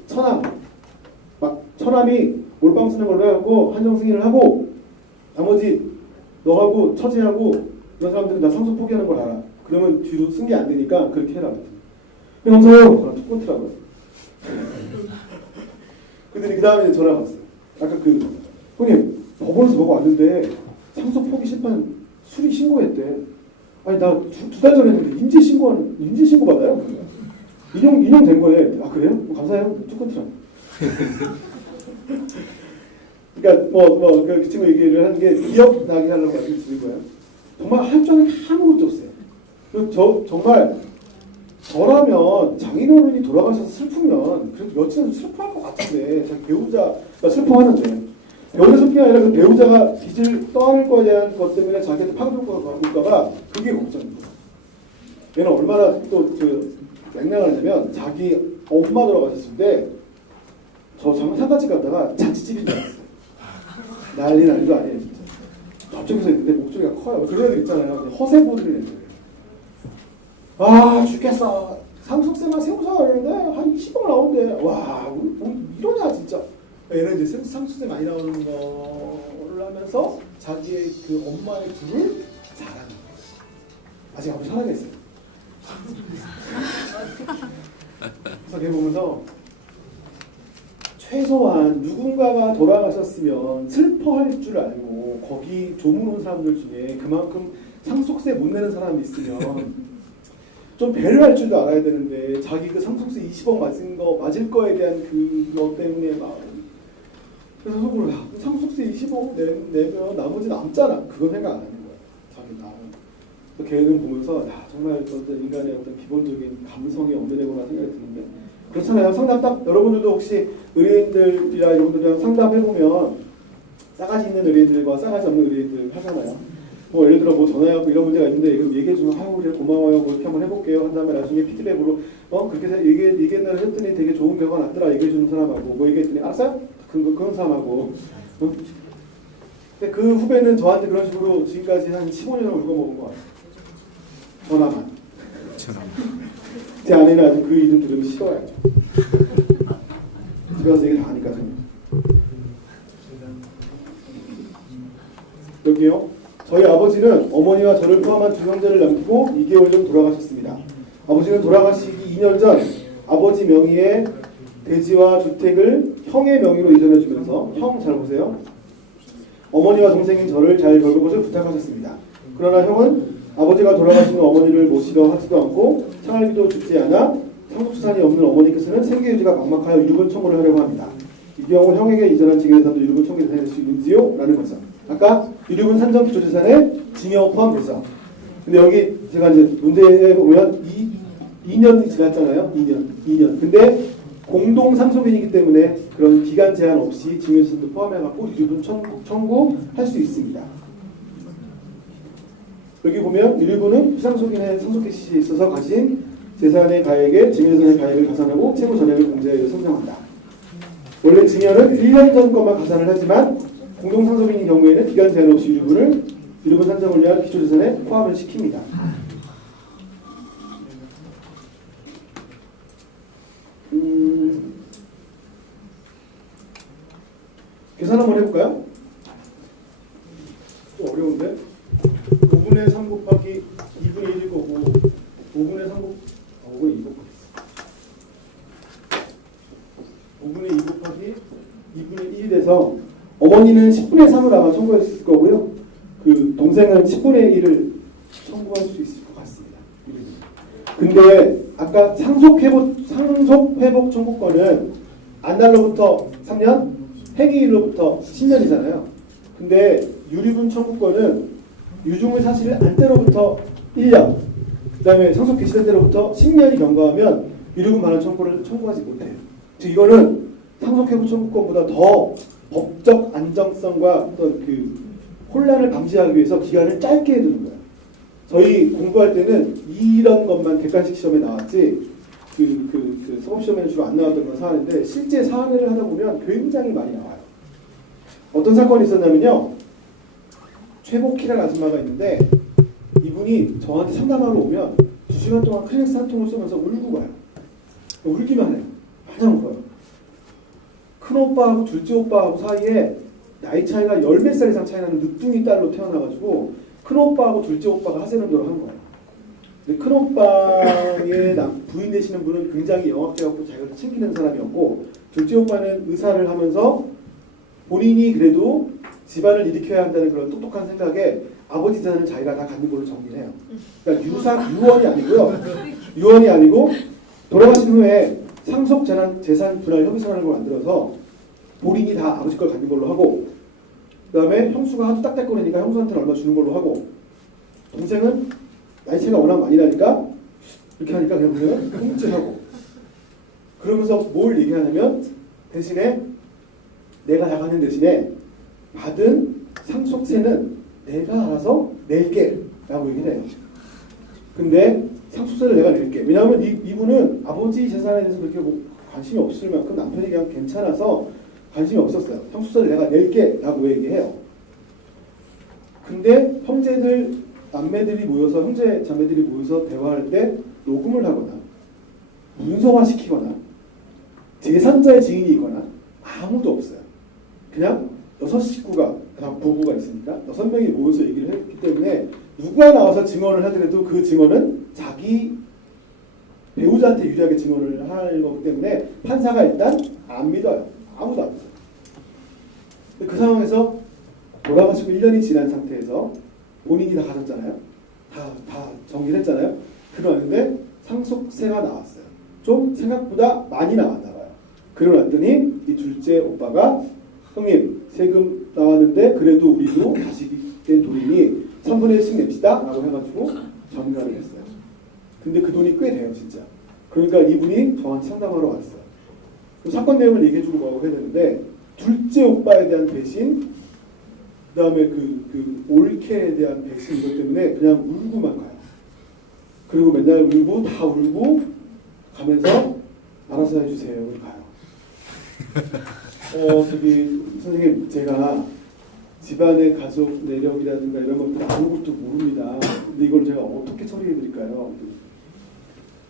처남이 몰빵 쓰는 걸로 해갖고 한정 승인을 하고 나머지 너하고 처제하고 이런 사람들은 나 상속 포기하는 걸 알아. 그러면 뒤로 쓴 게 안 되니까 그렇게 해라. 감사해요. 저랑 툭 끊더라고요. 그들이 그 다음에 전화가 왔어요. 아까 형님 법원에서 뭐가 왔는데 상속 포기 심판 수리 신고했대. 아니 나 두 달 전에 했는데 인지 신고 받아요. 인용된 거네. 아 그래요? 감사해요. 툭 끊더라고. 그러니까 그 친구 얘기를 하는 게 기억나게 하려고 말씀을 드린 거예요. 정말 할 줄 아는 게 아무것도 없어요. 정말 저라면 장인어른이 돌아가셔서 슬프면 그래도 며칠은 슬퍼할 것 같은데 자기 배우자가 슬퍼하는데 배우자 슬픔이 아니라 그 배우자가 빚을 떠안을 거에 대한 것 때문에 자기한테 파급효과가 올까봐 그게 걱정입니다. 얘는 얼마나 또 맹랑을 하냐면 자기 엄마 돌아가셨을 때 저 정말 상가집 갔다가 자취집인 줄 알았어요. 난리도 아니에요 진짜. 저쪽에서 있는데 목소리가 커요. 그런 애들 있잖아요. 허세보들이 애들. 아 죽겠어. 상속세만 세우자 그러는데 한 20억 나온대. 와 우리 뭐 이러냐 진짜. 얘는 이제 상속세 많이 나오는 거를 하면서 자기의 그 엄마의 부를 잘하는 거예요. 아직 아버지 살아계세요. 그래서 걔 보면서 최소한 누군가가 돌아가셨으면 슬퍼할 줄 알고 거기 조문 온 사람들 중에 그만큼 상속세 못 내는 사람이 있으면 좀 배려할 줄도 알아야 되는데 자기 그 상속세 20억 맞을 거에 대한 그것 때문에 막 그래서 속으로 상속세 20억 내면 나머지 남잖아. 그건 생각 안 하는 거야. 자기 나는. 걔는 보면서 정말 어떤 인간의 어떤 기본적인 감성이 없는 애구나 생각이 드는데 그렇잖아요. 상담 딱 여러분들도 혹시 의뢰인들이나 여러분들이랑 상담해보면 싸가지 있는 의뢰인들과 싸가지 없는 의뢰인들 하잖아요. 뭐 예를 들어 뭐 전화해갖고 이런 문제가 있는데 이거 얘기해주면 아유 우리 고마워요 뭐 이렇게 한번 해볼게요 한 다음에 나중에 피드백으로 그렇게 얘기했나 했더니 되게 좋은 결과 났더라 얘기해주는 사람하고 뭐 얘기했더니 알았어요? 그런 사람하고 근데 그 후배는 저한테 그런 식으로 지금까지 한 15년을 울고먹은 것 같아요. 전화만 제 아내는 아직 그 이름 들으면 싫어야죠. 집에 가서 얘기 다 하니까 저는. 여기요. 저희 아버지는 어머니와 저를 포함한 두 형제를 남기고 2개월 전 돌아가셨습니다. 아버지는 돌아가시기 2년 전 아버지 명의의 대지와 주택을 형의 명의로 이전해주면서 형 잘 보세요. 어머니와 동생인 저를 잘 돌보고자 부탁하셨습니다. 그러나 형은 아버지가 돌아가신 어머니를 모시려 하지도 않고 생활비도 주지 않아 상속재산이 없는 어머니께서는 생계유지가 막막하여 유류분 청구를 하려고 합니다. 이 경우 형에게 이전한 징여재산도 유류분 청구에 대상될 수 있는지요? 라는 거죠. 아까 유류분 산정 기초재산에 징여 포함돼서 근데 여기 제가 이제 문제에 보면 이 2년이 지났잖아요. 2년. 근데 공동 상속인이기 때문에 그런 기간 제한 없이 증여재산도 포함해갖고 유류분 청구할 수 있습니다. 여기 보면 유류분은 피상속인의 상속개 시에 있어서 가진 재산의 가액에 증여재산의 가액을 가산하고 채무 전액을 공제하여 선정한다. 원래 증여는 1년 전 것만 가산을 하지만 공동 상속인인 경우에는 기간 제한 없이 유류분 산정을 위한 기초재산에 포함을 시킵니다. 계산 한번 해볼까요? 좀 어려운데 5분의 3 곱하기 2분의 1일 거고 5분의 3 5분의 2 곱하기 2분의 1이 돼서 어머니는 10분의 3을 아마 청구할 수 있을 거고요. 그 동생은 10분의 1을 청구할 수 있을 것 같습니다. 근데 아까 상속회복 청구권은 안날로부터 3년, 폐기일로부터 10년이잖아요. 근데 유류분 청구권은 유증을 사실 안 때로부터 1년, 그 다음에 상속 개시된 때로부터 10년이 경과하면 유류분 반환 청구를 청구하지 못해요. 즉 이거는 상속회복 청구권보다 더 법적 안정성과 어떤 그 혼란을 방지하기 위해서 기간을 짧게 해두는 거예요. 저희 공부할 때는 이런 것만 객관식 시험에 나왔지 그 사법 시험에는 주로 안 나왔던 건 사안인데 실제 사례를 하다 보면 굉장히 많이 나와요. 어떤 사건이 있었냐면요. 최복희라는 아줌마가 있는데 이분이 저한테 상담하러 오면 2시간 동안 클릭스 한 통을 쏘면서 울고 가요. 울기만 해요. 마냥 울어요. 큰 오빠하고 둘째 오빠하고 사이에 나이 차이가 10몇 살 이상 차이 나는 늦둥이 딸로 태어나가지고 큰 오빠하고 둘째 오빠가 하세는도를 한 거예요. 근데 큰 오빠의 부인 되시는 분은 굉장히 영악해갖고 자기를 챙기는 사람이었고 둘째 오빠는 의사를 하면서 본인이 그래도 집안을 일으켜야 한다는 그런 똑똑한 생각에 아버지 재산을 자기가 다 갖는 걸로 정리를 해요. 그러니까 유언이 아니고 돌아가신 후에 상속 재산 분할 협의서라는 걸 만들어서 본인이 다 아버지 걸 갖는 걸로 하고 그 다음에 형수가 하도 딱딱거리니까 형수한테는 얼마 주는 걸로 하고 동생은 나이 차이가 워낙 많이 나니까 이렇게 하니까 그냥 통째하고 그러면서 뭘 얘기하냐면 대신에 내가 나가는 대신에 받은 상속세는 내가 알아서 낼게 라고 얘기를 해요. 근데 상속세를 내가 낼게. 왜냐하면 이분은 아버지 재산에 대해서 그렇게 뭐 관심이 없을 만큼 남편이 그냥 괜찮아서 관심이 없었어요. 상속세를 내가 낼게 라고 얘기해요. 근데 형제 자매들이 모여서 대화할 때 녹음을 하거나 문서화시키거나 제3자의 증인이 있거나 아무도 없어요. 그냥 6식구가 다 부부가 있으니까 6명이 모여서 얘기를 했기 때문에 누가 나와서 증언을 하더라도 그 증언은 자기 배우자한테 유리하게 증언을 할 거기 때문에 판사가 일단 안 믿어요. 아무도 안 믿어요. 그 상황에서 돌아가시고 1년이 지난 상태에서 본인이 다 가졌잖아요. 다 정리를 했잖아요. 그러는데 상속세가 나왔어요. 좀 생각보다 많이 나왔나 봐요. 그러고 났더니 이 둘째 오빠가 형님 세금 나왔는데 그래도 우리도 자식이 된 돈이니 3분의 1씩 냅시다 라고 해가지고 전가를 했어요. 근데 그 돈이 꽤 돼요 진짜. 그러니까 이분이 저한테 상담하러 왔어요. 사건 내용을 얘기해주고 뭐라고 해야 되는데 둘째 오빠에 대한 배신 그 다음에 그 올케에 대한 배신 이것 때문에 그냥 울고만 가요. 그리고 맨날 울고 다 울고 가면서 알아서 해주세요. 이러고 가요. 저기 선생님 제가 집안의 가족 내력이라든가 이런 것들 아무것도 모릅니다. 근데 이걸 제가 어떻게 처리해 드릴까요?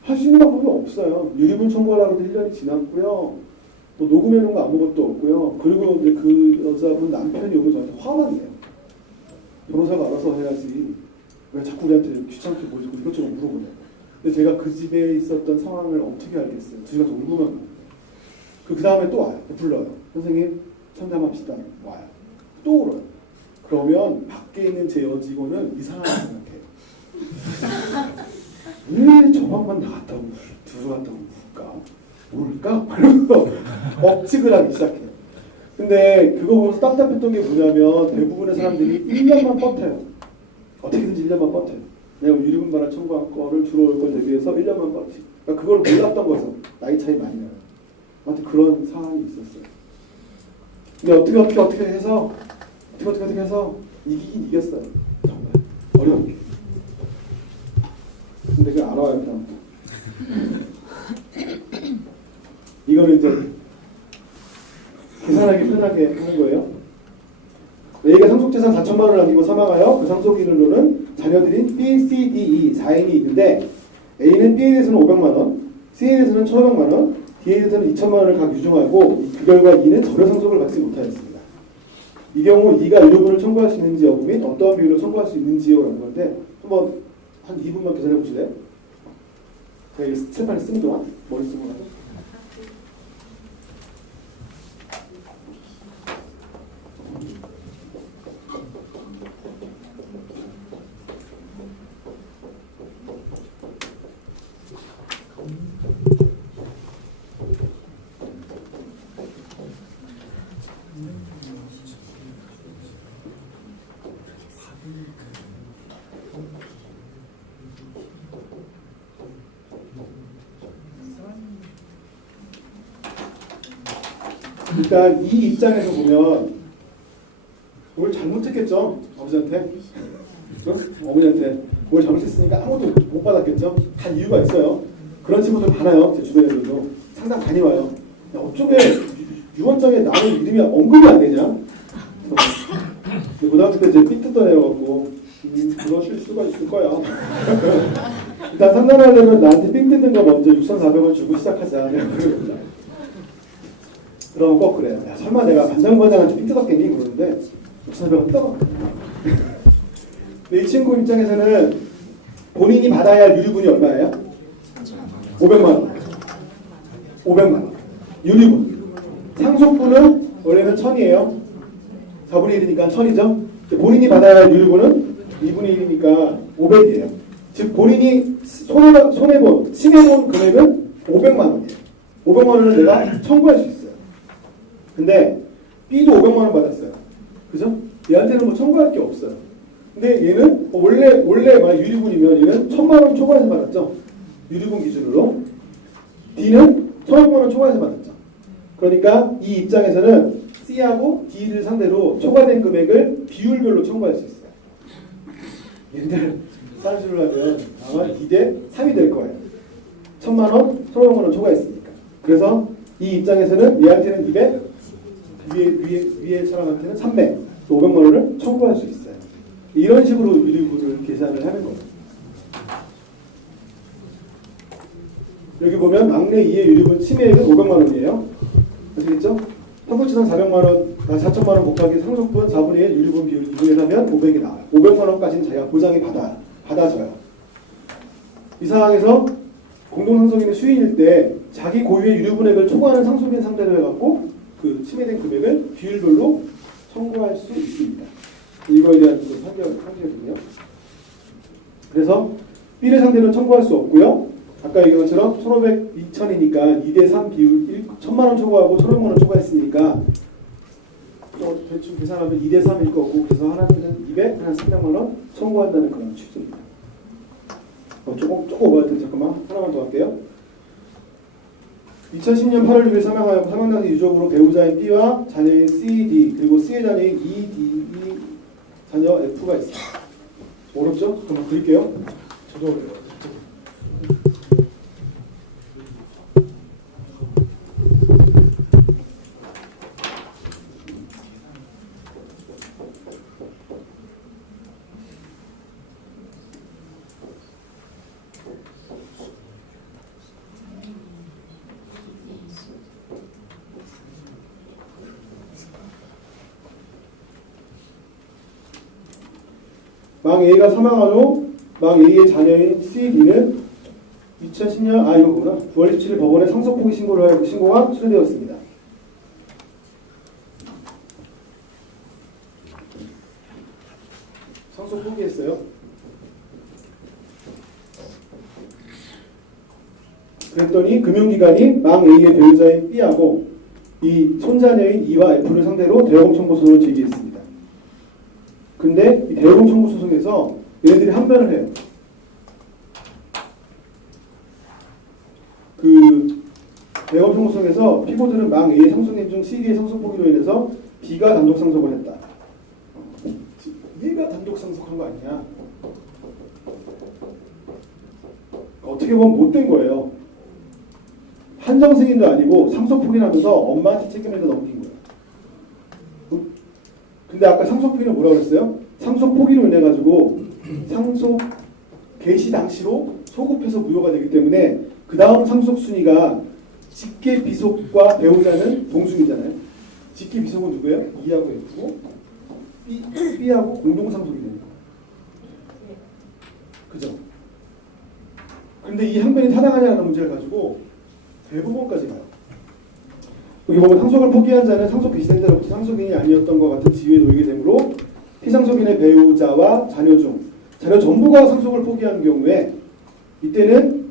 할 수 있는 방법이 없어요. 유류분 청구하려고 1년이 지났고요. 또 녹음해 놓은 거 아무것도 없고요. 그리고 이제 그 여자분 남편이 오면 저한테 화만 내요. 변호사가 알아서 해야지. 왜 자꾸 우리한테 귀찮게 보이고 이것저것 물어보냐고. 근데 제가 그 집에 있었던 상황을 어떻게 알겠어요. 제가 좀 울고만 가요. 그 다음에 또 와요. 불러요. 선생님 상담합시다. 와요. 또 울어요. 그러면 밖에 있는 제 여직원은 이상하게 생각해요. 왜 저 방만 나갔다 오고 들어갔다 오고 울까? 그러면서 억측을 하기 시작해요. 근데 그거 보면서 답답했던 게 뭐냐면 대부분의 사람들이 1년만 버텨요. 어떻게든지 1년만 버텨요. 왜냐면 유리분반을 청구한 거를 주로 올 걸 대비해서 1년만 빠르지. 그러니까 그걸 몰랐던 거죠. 나이 차이 많이 나요. 아무튼 그런 상황이 있었어요. 근데 어떻게 해서 이기긴 이겼어요. 정말 어렵게. 근데 그걸 알아와요, 그다음부터. 이거는 이제 계산하기 편하게 하는 거예요. A가 상속재산 4천만 원을 남기고 사망하여 그 상속인으로는 자녀들인 B, C, D, E 4인이 있는데 A는 B에 대해서는 500만 원, C에 대해서는 1,500만 원, D에 대해서는 2천만 원을 각 유증하고 그 결과 E는 전혀 상속을 받지 못하였습니다. 이 경우 E가 유류분을 청구할 수 있는지 여부 및 어떠한 비율로 청구할 수 있는지요라는 건데 한번 한 2분만 계산해 보실래요? 제가 이거 스테판에 쓰는 동안 머리 쓰고 가죠. 일단 이 입장에서 보면 뭘 잘못했겠죠? 아버지한테. 그렇죠? 어머니한테 뭘 잘못했으니까 아무도 못 받았겠죠? 한 이유가 있어요. 그런 친구들 많아요. 제 주변에도 상당 많이 와요. 야, 어쩌면 유언장에 나는 이름이 언급이 안 되냐? 고등학교 때 제 삐뚤던 애여갖고 그러실 수가 있을 거야. 일단 상담하려면 나한테 삥 뜯는 거 먼저 6,400원 주고 시작하자. 그럼 꼭 그래요. 야, 설마 내가 반장반장한테 삥 뜯었겠니? 그러는데 6,400원 뜯어. 근데 이 친구 입장에서는 본인이 받아야 할 유류분이 얼마예요? 500만 원. 500만 원. 유류분. 상속분은 원래는 1,000이에요. 4분의 1이니까 1,000이죠. 본인이 받아야 할 유류분은 2분의 1이니까 500이에요. 즉 본인이 손해본, 침해본 금액은 500만 원이에요. 500만 원을 내가 청구할 수 있어요. 근데 B도 500만 원 받았어요. 그죠? 얘한테는 뭐 청구할 게 없어요. 근데 얘는 원래 만약 유류분이면 얘는 1,000만 원 초과해서 받았죠. 유류분 기준으로. D는 1,500만 원 초과해서 받았죠. 그러니까 이 입장에서는 C하고 D를 상대로 초과된 금액을 비율별로 청구할 수 있어요. 얘들 산수를 하면 아마 2대 3이 될 거예요. 1,000만 원, 1,500만 원 초과했으니까. 그래서 이 입장에서는 얘한테는 200, 위에 사람한테는 300, 500만 원을 청구할 수 있어요. 이런 식으로 유류분을 계산을 하는 거예요. 여기 보면 막내 2의 유류분 침해액은 500만 원이에요. 아시겠죠? 상속재산 400만 원, 4천만 원 곱하기 상속분 4분의 1 유류분 비율 2분의 3이면 500이 나와요. 500만 원까지는 자기가 보장이 받아줘요. 이 상황에서 공동상속인의 수인일 때 자기 고유의 유류분액을 초과하는 상속인 상대로 해갖고 그 침해된 금액을 비율별로 청구할 수 있습니다. 이거에 대한 그 판결이거든요. 그래서 B를 상대로 청구할 수 없고요. 아까 얘기한 것처럼 1,500, 2,000이니까 2대3 비율 1,000만 원 초과하고 1,500만 원 초과했으니까 대충 계산하면 2대3일 거고 그래서 하나는 200, 하나는 300만 원 청구한다는 그런 취지입니다. 조금 오버할 텐데 잠깐만 하나만 더 할게요. 2010년 8월 6일 사망하여 사망 당시 유족으로 배우자인 B와 자녀인 C, D 그리고 C의 자녀인 E, D, E 자녀 F가 있습니다. 어렵죠? 그럼 그릴게요. 저도 어려워요. 망 A가 사망한 후 망 A의 자녀인 C, D는 2010년 이거구나 9월 17일 법원에 상속 포기 신고를 하여 신고가 수료되었습니다. 상속 포기했어요. 그랬더니 금융기관이 망 A의 배우자인 B하고 이 손자녀인 E와 F를 상대로 대형 청구 소송을 제기했습니다. 근데 이 대형 청구 소송에서 얘네들이 항변을 해요. 그 대검 형성에서 피고들은 망 A의 상속인 중 C의 상속 포기로 인해서 B가 단독 상속을 했다. 얘가 단독 상속한 거 아니냐? 어떻게 보면 못된 거예요. 한정 승인도 아니고 상속 포기하면서 엄마한테 책임을 더 넘긴 거예요. 근데 아까 상속 포기는 뭐라고 그랬어요? 상속 포기로 인해 가지고 상속 개시 당시로 소급해서 무효가 되기 때문에 그 다음 상속 순위가 직계 비속과 배우자는 동순이잖아요. 직계 비속은 누구예요? E하고 F고 B하고 공동 상속이 되는 거예요. 그죠? 근데 이 항변이 타당하냐는 문제를 가지고 대법원까지 가요. 여기 보면 상속을 포기한 자는 상속 개시된 때로부터 상속인이 아니었던 것 같은 지위에 놓이게 되므로 피상속인의 배우자와 자녀 중 자녀 전부가 상속을 포기하는 경우에 이때는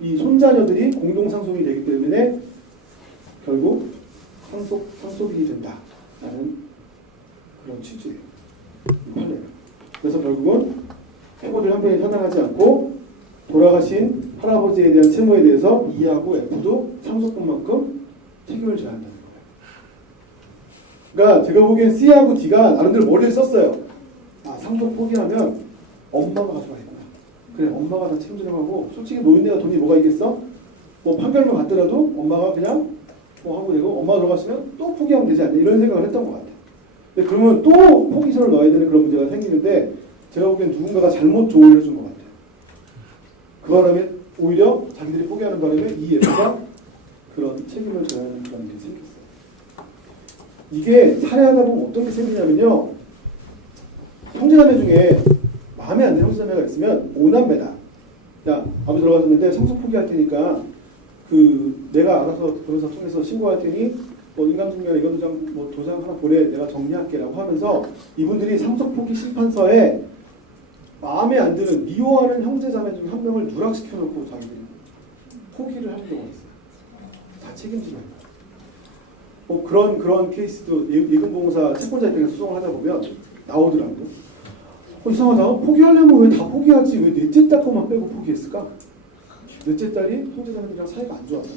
이 손자녀들이 공동 상속이 되기 때문에 결국 상속인이 된다라는 그런 취지예요. 판례예요. 그래서 결국은 피고들 항변이 타당하지 않고 돌아가신 할아버지에 대한 채무에 대해서 E하고 F도 상속분만큼 책임을 져야 한다는 거예요. 그러니까 제가 보기엔 C하고 D가 나름대로 머리를 썼어요. 아, 상속 포기하면 엄마가 가져가겠구나. 그래, 엄마가 다 책임지려고 하고 솔직히 노인네가 돈이 뭐가 있겠어? 뭐 판결만 받더라도 엄마가 그냥 뭐 하고 되고 엄마가 들어갔으면 또 포기하면 되지 않냐 이런 생각을 했던 것 같아요. 근데 그러면 또 포기서를 넣어야 되는 그런 문제가 생기는데 제가 보기엔 누군가가 잘못 조언을 해준 것 같아요. 그 바람에 오히려 자기들이 포기하는 바람에 이 F가 그런 책임을 져야 하는 그런 게 생겼어요. 이게 살해하다 보면 어떤 게 생기냐면요. 형제자매 중에 마음에 안 드는 형제자매가 있으면 오남매다. 야, 아버지 돌아가셨는데 상속 포기할 테니까 내가 알아서 변호사 통해서 신고할 테니 뭐 인감증명이나 이건 뭐 도장 하나 보내 내가 정리할게라고 하면서 이분들이 상속 포기 심판서에 마음에 안 드는 미워하는 형제자매 중 한 명을 누락시켜 놓고 자기들이 포기를 하는 경우가 있어요. 다 책임지면. 뭐 그런 케이스도 예금보험사 채권자 입장에서 소송을 하다 보면 나오더라고요. 이상하다. 포기하려면 왜 다 포기하지? 왜 넷째 딸 것만 빼고 포기했을까? 넷째 딸이 형제자매들이랑 사이가 안 좋았다.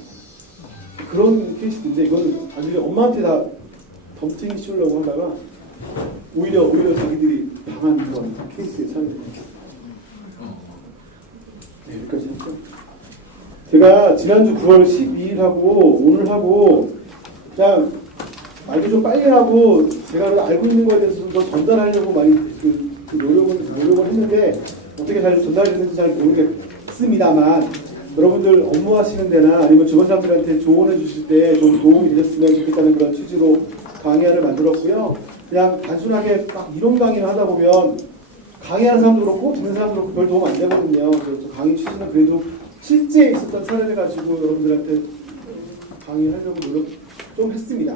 그런 케이스인데 이거는 자기들이 엄마한테 다 덤탱이 씌우려고 하다가 오히려 자기들이 당한 그런 케이스에 참여를 했습니다. 네, 여기까지 했죠. 제가 지난주 9월 12일하고 오늘하고 그냥 말도 좀 빨리 하고 제가 알고 있는 거에 대해서 좀 더 전달하려고 많이 노력을 했는데 어떻게 잘 전달됐는지 잘 모르겠습니다만 여러분들 업무하시는 데나 아니면 주변 사람들한테 조언해 주실 때 좀 도움이 되셨으면 좋겠다는 그런 취지로 강의안을 만들었고요. 그냥 단순하게 막 이론 강의를 하다 보면 강의하는 사람도 그렇고 듣는 사람도 그렇고 별 도움 안 되거든요. 그래서 강의 취지는 그래도 실제 있었던 사례를 가지고 여러분들한테 강의하려고 노력 좀 했습니다.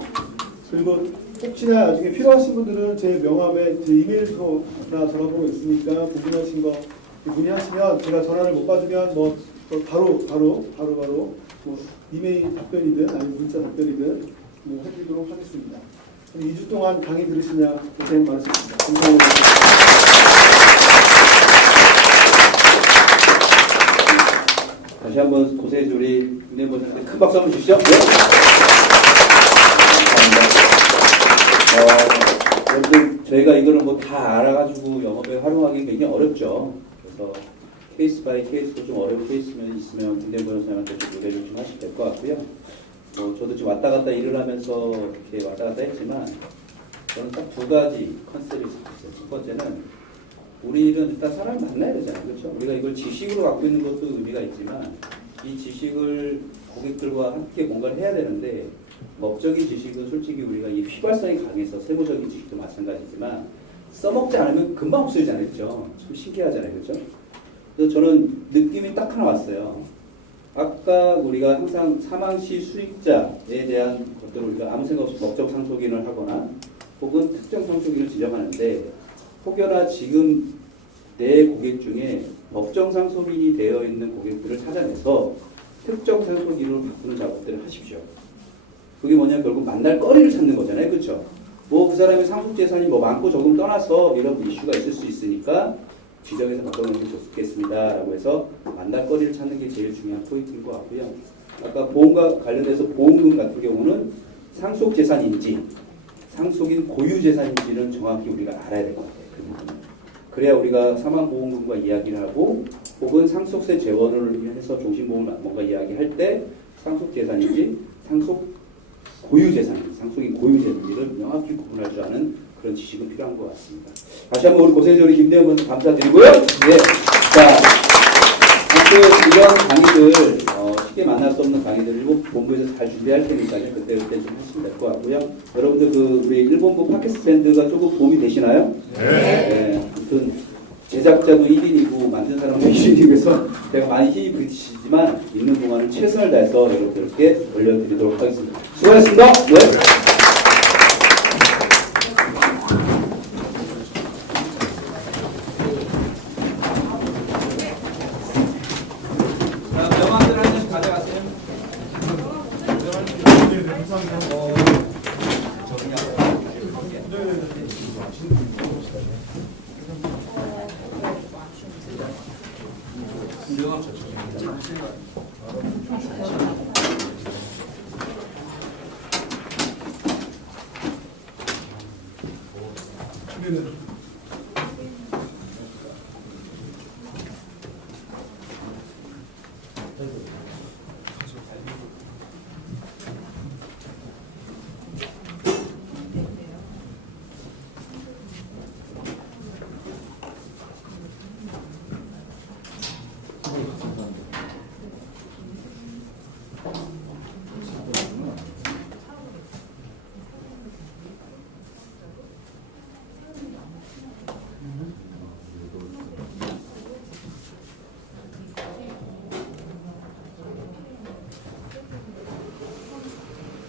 그리고 혹시나 나중에 필요하신 분들은 제 명함에 제 이메일서나 전화번호 있으니까 궁금하신 거 문의하시면 제가 전화를 못 받으면 뭐 바로 뭐 이메일 답변이든 아니면 문자 답변이든 뭐 해드리도록 하겠습니다. 2주 동안 강의 들으시냐 고생 많으셨습니다. 감사합니다. 다시 한번 고생해주신 우리 김대범 큰 박수 한번 주시죠. 네. 여러분들 저희가 이거는 뭐 다 알아가지고 영업에 활용하기 굉장히 어렵죠. 그래서 케이스 바이 케이스도 좀 어려운 케이스면 있으면 김대범 변호사님한테 좀 노래를 좀 하시면 될 것 같고요. 저도 지금 왔다 갔다 일을 하면서 이렇게 왔다 갔다 했지만 저는 딱 두 가지 컨셉이 있었어요. 첫 번째는 우리는 일단 사람을 만나야 되잖아요. 그렇죠? 우리가 이걸 지식으로 갖고 있는 것도 의미가 있지만 이 지식을 고객들과 함께 뭔가를 해야 되는데 법적인 지식은 솔직히 우리가 이 휘발성이 강해서 세부적인 지식도 마찬가지지만 써먹지 않으면 금방 없어지잖아요. 그렇죠? 참 신기하잖아요. 그렇죠? 그래서 저는 느낌이 딱 하나 왔어요. 아까 우리가 항상 사망시 수익자에 대한 것들을 우리가 아무 생각 없이 법적 상속인을 하거나 혹은 특정 상속인을 지정하는데 혹여나 지금 내 고객 중에 법정 상속인이 되어 있는 고객들을 찾아내서 특정 상속인으로 바꾸는 작업들을 하십시오. 그게 뭐냐 결국 만날 거리를 찾는 거잖아요. 그렇죠? 뭐 그 사람이 상속 재산이 뭐 많고 적음 떠나서 이런 이슈가 있을 수 있으니까 지정해서 바꿔놓는 게 좋겠습니다. 라고 해서 안달거리를 찾는 게 제일 중요한 포인트인 것 같고요. 아까 보험과 관련해서 보험금 같은 경우는 상속 재산인지 상속인 고유 재산인지는 정확히 우리가 알아야 될 것 같아요. 그 부분은. 그래야 우리가 사망보험금과 이야기를 하고 혹은 상속세 재원을 해서 종신보험을 뭔가 이야기할 때 상속 재산인지 상속 고유 재산인지 상속인 고유 재산인지를 명확히 구분할 줄 아는 그런 지식은 필요한 것 같습니다. 다시 한번 우리 고생해주신 우리 김대현 변호사 감사드리고요. 네. 자, 아무튼 이런 강의들 쉽게 만날 수 없는 강의들을 본부에서 잘 준비할 테니까요. 그때 좀 하시면 될 것 같고요. 여러분들 그 우리 일본부 팟캐스트 밴드가 조금 도움이 되시나요? 네. 아무튼 제작자도 1인이고 만든 사람도 1인이고 해서 제가 많이 힘이 부딪히지만 있는 동안은 최선을 다해서 여러분들께 올려드리도록 하겠습니다. 수고하셨습니다. 네. 명함들 한 장씩 가져가세요. 네, 감사합니다.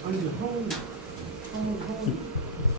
아니, 형